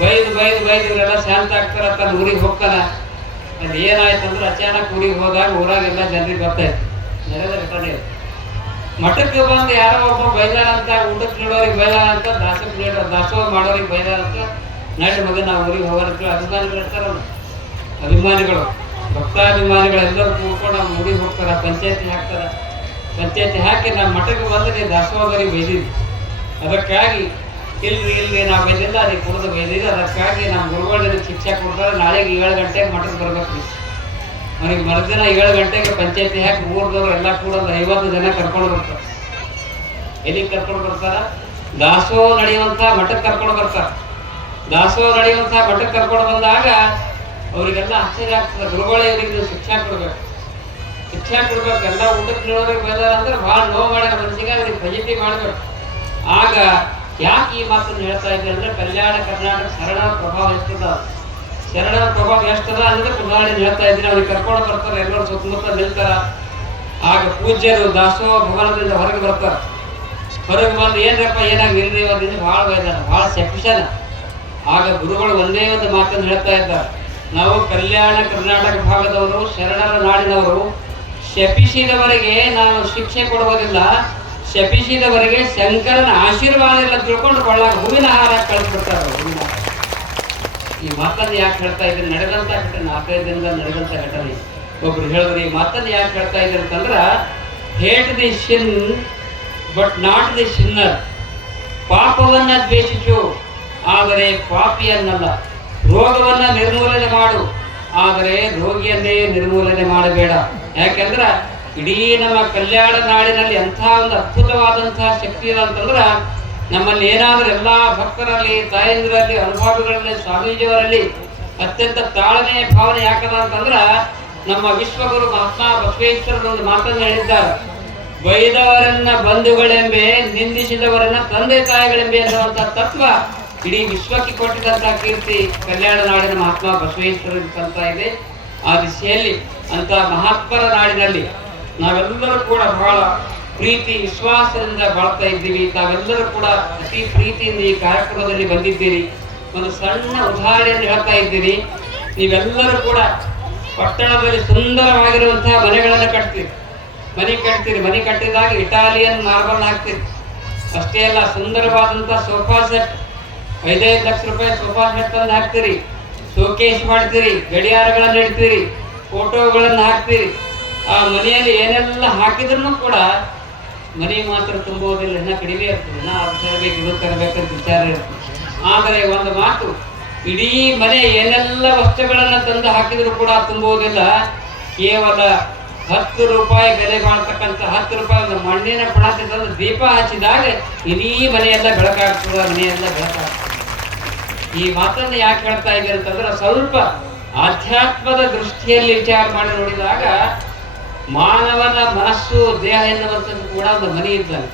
ಬೈದು ಬೈದು ಬೈದು ಇವರೆಲ್ಲ ಶಾಂತ ಆಗ್ತಾರ ತನ್ನ ಊರಿಗೆ ಹೋಗ್ತಾನ. ಅದು ಏನಾಯ್ತಂದ್ರೆ ಅಚಾನಕ್ ಊರಿಗೆ ಹೋದಾಗ ಊರಾಗೆಲ್ಲ ಜನರಿಗೆ ಗೊತ್ತಾಯ್ತು. ನಡೆದ ಘಟನೆ. ಮಠಕ್ಕೆ ಬಂದು ಯಾರೋ ಒಬ್ಬ ಬೈದಾರಂತ ಊಟಕ್ಕೆ ನೀಡೋರಿಗೆ ಬೈದಾರಂತ ದಾಸಕ್ಕೆ ನೀಡೋ ದಾಸೋಹ ಮಾಡೋರಿಗೆ ಬೈದಾರಂತ ನಡಿ ಮಗ ನಾವು ಊರಿಗೆ ಹೋಗೋರಂತ ಅಭಿಮಾನಿಗಳು ಇರ್ತಾರಲ್ಲ. ಅಭಿಮಾನಿಗಳು, ಭಕ್ತಾಭಿಮಾನಿಗಳು ಎಲ್ಲರೂ ಕೂತ್ಕೊಂಡು ನಮ್ಮ ಊರಿಗೆ ಹೋಗ್ತಾರ, ಪಂಚಾಯತಿ ಹಾಕ್ತಾರ. ಪಂಚಾಯತಿ ಹಾಕಿ ನಮ್ಮ ಮಠಕ್ಕೆ ಬಂದ್ರೆ ದಾಸೋಹದವರಿಗೆ ಬೈದಿದ್ವಿ ಅದಕ್ಕಾಗಿ ಇಲ್ರಿ ಇಲ್ರಿ, ನಾವು ಬೈದಿಲ್ಲ ಅದಕ್ಕೆ ಕುಡಿದು ಬೈದಿಲ್ಲ ಅದಕ್ಕಾಗಿ ನಮ್ಮ ಗುರುಗಳು ಶಿಕ್ಷೆ ಕೊಡ್ತಾರೆ ನಾಳೆಗೆ ಏಳು ಗಂಟೆಗೆ ಮಠಕ್ಕೆ ಬರ್ಬೇಕು ಅವನಿಗೆ ಮರುದಿನ ಏಳು ಗಂಟೆಗೆ ಪಂಚಾಯತಿ ಹಾಕಿ ಊರ್ದವ್ರು ಎಲ್ಲ ಕೂಡ ಒಂದು ಐವತ್ತು ಜನ ಕರ್ಕೊಂಡು ಬರ್ತಾರೆ. ಎಲ್ಲಿಗೆ ಕರ್ಕೊಂಡು ಬರ್ತಾರ? ದಾಸೋಹ ನಡೆಯುವಂತ ಮಠಕ್ಕೆ ಕರ್ಕೊಂಡು ಬರ್ತಾರ. ದಾಸೋಹ ನಡೆಯುವಂತ ಮಠಕ್ಕೆ ಕರ್ಕೊಂಡು ಬಂದಾಗ ಅವರಿಗೆಲ್ಲ ಆಶ್ಚರ್ಯ ಆಗ್ತದೆ. ಗುರುಗಳೇ ಇವರಿಗೆ ಶಿಕ್ಷೆ ಕೊಡ್ಬೇಕು. ಶಿಕ್ಷಾ ಕೊಡ್ಬೇಕು. ಎಲ್ಲ ಊಟಕ್ಕೆ ನೀಡೋರಿಗೆ ಬೇಡ ಅಂದ್ರೆ ಭಾಳ ನೋವು ಮಾಡ್ಯಾರ ಮನಸ್ಸಿಗೆ ಅವ್ರಿಗೆ ಫಜಿತಿ ಮಾಡ್ಬೇಕು. ಆಗ ಯಾಕೆ ಈ ಮಾತನ್ನು ಹೇಳ್ತಾ ಇದ್ದೆ ಅಂದ್ರೆ ಕಲ್ಯಾಣ ಕರ್ನಾಟಕ ಶರಣರ ಪ್ರಭಾವ ಎಷ್ಟದ? ಶರಣರ ಪ್ರಭಾವ ಎಷ್ಟದ ಅಂದ್ರೆ ಉದಾಹರಣೆ ಹೇಳ್ತಾ ಇದ್ದೀನಿ. ಅವ್ರಿಗೆ ಕರ್ಕೊಂಡು ಬರ್ತಾರೆ, ಎಲ್ಲರೂ ಸುತ್ತಮುತ್ತ ನಿಲ್ತಾರ. ಆಗ ಪೂಜ್ಯರು ದಾಸೋಹ ಭವನದಿಂದ ಹೊರಗೆ ಬರ್ತಾರೆ. ಹೊರಗೆ ಬಂದು ಏನ್ರಪ್ಪ ಏನಾಗಿ ಇಲ್ರಿ ಇವತ್ತಿಂದ ಭಾಳ ಬೈದಾರ ಭಾಳ ಶಪಿಸನ ಆಗ ಗುರುಗಳು ಒಂದೇ ಒಂದು ಮಾತನ್ನು ಹೇಳ್ತಾ ಇದ್ದಾರೆ. ನಾವು ಕಲ್ಯಾಣ ಕರ್ನಾಟಕ ಭಾಗದವರು, ಶರಣರ ನಾಡಿನವರು ಶಪಿಸಿದವರಿಗೆ ನಾನು ಶಿಕ್ಷೆ ಕೊಡುವುದಿಲ್ಲ. ಶಪಿಸಿದವರಿಗೆ ಶಂಕರನ ಆಶೀರ್ವಾದ ಎಲ್ಲ ತಿಳ್ಕೊಂಡು ಕೊಳ್ಳಾಗ ಹೂವಿನ ಹಾರ ಕಳಿಸ್ಬಿಡ್ತಾರೆ ಹೂವಿನ. ಈ ಮಾತನ್ನು ಯಾಕೆ ಹೇಳ್ತಾ ಇದ್ದೀನಿ? ನಡೆದಂತ ಘಟನೆ, ನಾಲ್ಕೈದು ದಿನದಲ್ಲಿ ನಡೆದಂತ ಘಟನೆ. ಒಬ್ರು ಹೇಳಿದ್ರು, ಈ ಮಾತನ್ನು ಯಾಕೆ ಹೇಳ್ತಾ ಇದ್ದೀನಿ ಅಂತಂದ್ರ hate the sin but not the sinner ಪಾಪವನ್ನ ದ್ವೇಷಿಸು, ಆದರೆ ಪಾಪಿಯನ್ನಲ್ಲ. ರೋಗವನ್ನ ನಿರ್ಮೂಲನೆ ಮಾಡು, ಆದರೆ ರೋಗಿಯನ್ನೇ ನಿರ್ಮೂಲನೆ ಮಾಡಬೇಡ. ಯಾಕೆಂದ್ರ ಇಡೀ ನಮ್ಮ ಕಲ್ಯಾಣ ನಾಡಿನಲ್ಲಿ ಎಂಥ ಒಂದು ಅದ್ಭುತವಾದಂತಹ ಶಕ್ತಿ ಇದೆ ಅಂತಂದ್ರ ನಮ್ಮಲ್ಲಿ ಏನಾದ್ರೂ ಎಲ್ಲಾ ಭಕ್ತರಲ್ಲಿ, ತಾಯಂದಿರಲ್ಲಿ, ಅನುಭವಿಗಳಲ್ಲಿ, ಸ್ವಾಮೀಜಿಯವರಲ್ಲಿ ಅತ್ಯಂತ ತಾಳ್ಮೆಯ ಭಾವನೆ ಯಾಕದ ಅಂತಂದ್ರ ನಮ್ಮ ವಿಶ್ವಗುರು ಮಹಾತ್ಮ ಬಸವೇಶ್ವರರ ಒಂದು ಮಾತನ್ನು ಹೇಳಿದ್ದಾರೆ. ಬೈದವರನ್ನ ಬಂಧುಗಳೆಂಬೆ, ನಿಂದಿಸಿದವರನ್ನ ತಂದೆ ತಾಯಿಗಳೆಂಬೆ ಅನ್ನುವಂತ ತತ್ವ ಇಡೀ ವಿಶ್ವಕ್ಕೆ ಕೊಟ್ಟಿದಂತಹ ಕೀರ್ತಿ ಕಲ್ಯಾಣ ನಾಡಿನ ಮಹಾತ್ಮ ಬಸವೇಶ್ವರ ಇದೆ. ಆ ದಿಶೆಯಲ್ಲಿ ಅಂತ ಮಹಾತ್ಮರ ನಾಡಿನಲ್ಲಿ ನಾವೆಲ್ಲರೂ ಕೂಡ ಬಹಳ ಪ್ರೀತಿ, ವಿಶ್ವಾಸದಿಂದ ಬಾಳ್ತಾ ಇದ್ದೀವಿ. ತಾವೆಲ್ಲರೂ ಕೂಡ ಅತಿ ಪ್ರೀತಿಯಿಂದ ಈ ಕಾರ್ಯಕ್ರಮದಲ್ಲಿ ಬಂದಿದ್ದೀರಿ. ಒಂದು ಸಣ್ಣ ಉದಾಹರಣೆಯನ್ನು ಹೇಳ್ತಾ ಇದ್ದೀರಿ. ನೀವೆಲ್ಲರೂ ಕೂಡ ಪಟ್ಟಣದಲ್ಲಿ ಸುಂದರವಾಗಿರುವಂತಹ ಮನೆಗಳನ್ನು ಕಟ್ತೀರಿ. ಮನೆ ಕಟ್ತೀರಿ. ಮನೆ ಕಟ್ಟಿದಾಗ ಇಟಾಲಿಯನ್ ಮಾರ್ಬಲ್ ಹಾಕ್ತೀರಿ. ಅಷ್ಟೇ ಅಲ್ಲ ಸುಂದರವಾದಂತಹ ಸೋಫಾ ಸೆಟ್. ಐದೈದು ಲಕ್ಷ ರೂಪಾಯಿ ಸೋಫಾ ಸೆಟ್ ತಂದು ಹಾಕ್ತೀರಿ. ಶೋಕೇಶ್ ಮಾಡ್ತೀರಿ. ಗಡಿಯಾರಗಳನ್ನು ಇಡ್ತೀರಿ. ಫೋಟೋಗಳನ್ನು ಹಾಕ್ತೀರಿ. ಆ ಮನೆಯಲ್ಲಿ ಏನೆಲ್ಲ ಹಾಕಿದ್ರು ಕೂಡ ಮನೆ ಮಾತ್ರ ತುಂಬುವುದಿಲ್ಲ, ಇನ್ನ ಕಡಿಮೆ ಇರ್ತದೆ. ಇನ್ನ ಅದು ತರಬೇಕು, ಇದು ತರಬೇಕಂತ ವಿಚಾರ ಇರ್ತದೆ. ಆದರೆ ಒಂದು ಮಾತು, ಇಡೀ ಮನೆ ಏನೆಲ್ಲ ವಸ್ತುಗಳನ್ನು ತಂದು ಹಾಕಿದ್ರು ಕೂಡ ತುಂಬುವುದಿಲ್ಲ. ಕೇವಲ ಹತ್ತು ರೂಪಾಯಿ ಬೆಲೆ ಮಾಡ್ತಕ್ಕಂಥ ಹತ್ತು ರೂಪಾಯಿ ಒಂದು ಮಣ್ಣಿನ ಪಣತೆ ತಂದು ದೀಪ ಹಚ್ಚಿದಾಗ ಇಡೀ ಮನೆಯೆಲ್ಲ ಬೆಳಕಾಗ್ತದೆ ಮನೆಯೆಲ್ಲ ಬೆಳಕಾಗ್ತದೆ. ಈ ಮಾತನ್ನು ಯಾಕೆ ಹೇಳ್ತಾ ಇದ್ದಾರೆ ಅಂತಂದ್ರೆ, ಸ್ವಲ್ಪ ಆಧ್ಯಾತ್ಮದ ದೃಷ್ಟಿಯಲ್ಲಿ ವಿಚಾರ ಮಾಡಿ ನೋಡಿದಾಗ ಮಾನವನ ಮನಸ್ಸು ದೇಹ ಎನ್ನುವಂತ ಕೂಡ ಒಂದು ಮನೆ ಇದ್ದಾನೆ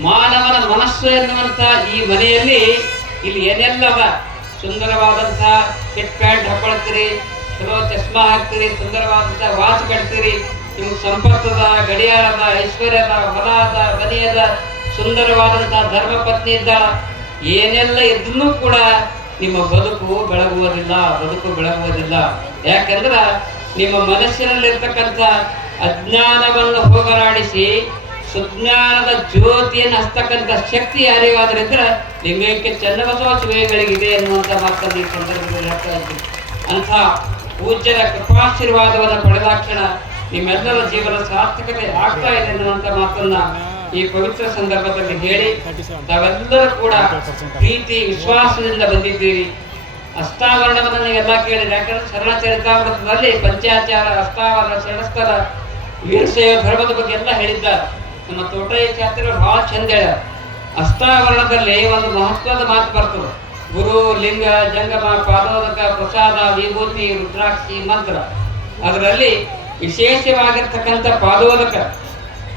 ಮಾನವನ ಮನಸ್ಸು ಎನ್ನುವಂತ ಈ ಮನೆಯಲ್ಲಿ ಇಲ್ಲಿ ಏನೆಲ್ಲವ ಸುಂದರವಾದಂತಹ ಕೆಟ್ ಪ್ಯಾಂಟ್ ಹಾಕೊಳ್ತೀರಿ, ಚಲೋ ಚಶ್ಮಾ ಹಾಕ್ತೀರಿ, ಸುಂದರವಾದಂಥ ವಾಚ್ ಕಟ್ತೀರಿ, ನಿಮ್ಗೆ ಸಂಪತ್ತದ ಗಡಿಯಾರದ ಐಶ್ವರ್ಯದ ಹೊಲ ಅದ, ಮನೆ ಅದ ಸುಂದರವಾದಂಥ ಧರ್ಮ ಪತ್ನಿ ಇದ್ದ ಏನೆಲ್ಲ ಇದ್ರೂ ಕೂಡ ನಿಮ್ಮ ಬದುಕು ಬೆಳಗುವುದಿಲ್ಲ ಬದುಕು ಬೆಳಗುವುದಿಲ್ಲ. ಯಾಕಂದ್ರ ನಿಮ್ಮ ಮನಸ್ಸಿನಲ್ಲಿರ್ತಕ್ಕಂಥ ಅಜ್ಞಾನವನ್ನು ಹೋಗಲಾಡಿಸಿ ಸುಜ್ಞಾನದ ಜ್ಯೋತಿಯನ್ನು ಹಸ್ತಕ್ಕಂಥ ಶಕ್ತಿ ಅರಿವಾದ್ರಿಂದ ಲಿಂಗೈಕ್ಯ ಚನ್ನಬಸವ ಶಿವಗಳಿಗಿದೆ ಎನ್ನುವಂಥ ಮಾತನ್ನು ಈ ಸಂದರ್ಭದಲ್ಲಿ ಹೇಳ್ತಾ ಇದ್ದೀನಿ ಅಂಥ ಪೂಜ್ಯರ ಕೃಪಾಶೀರ್ವಾದವನ್ನು ಪಡೆದಾಕ್ಷಣ ನಿಮ್ಮೆಲ್ಲರ ಜೀವನ ಸಾರ್ಥಕತೆ ಆಗ್ತಾ ಇದೆ ಎನ್ನುವಂಥ ಮಾತನ್ನ ಈ ಪವಿತ್ರ ಸಂದರ್ಭದಲ್ಲಿ ಹೇಳಿ ತಾವೆಲ್ಲರೂ ಕೂಡ ಪ್ರೀತಿ, ವಿಶ್ವಾಸದಿಂದ ಬಂದಿದ್ದೀರಿ. ಅಷ್ಟಾವರಣವನ್ನು ಎಲ್ಲ ಕೇಳಿದ್ರೆ ಯಾಕಂದ್ರೆ ಶರಣ ಚರಿತಾಮೃತದಲ್ಲಿ ಪಂಚಾಚಾರ ಅಷ್ಟಾವರಣ, ಶರಣಸ್ಥರ, ವೀರಶೈವ ಧರ್ಮದ ಬಗ್ಗೆ ಎಲ್ಲ ಹೇಳಿದ್ದಾರೆ. ನಮ್ಮ ತೋಟಯ್ಯ ಶಾಸ್ತ್ರಿಗಳು ಬಹಳ ಚಂದ ಹೇಳ್ಯಾರ. ಅಷ್ಟಾವರಣದಲ್ಲಿ ಒಂದು ಮಹತ್ವದ ಮಾತು ಬರ್ತದೆ. ಗುರು, ಲಿಂಗ, ಜಂಗಮ, ಪಾದೋದಕ, ಪ್ರಸಾದ, ವಿಭೂತಿ, ರುದ್ರಾಕ್ಷಿ, ಮಂತ್ರ. ಅದರಲ್ಲಿ ವಿಶೇಷವಾಗಿರ್ತಕ್ಕಂಥ ಪಾದೋದಕ.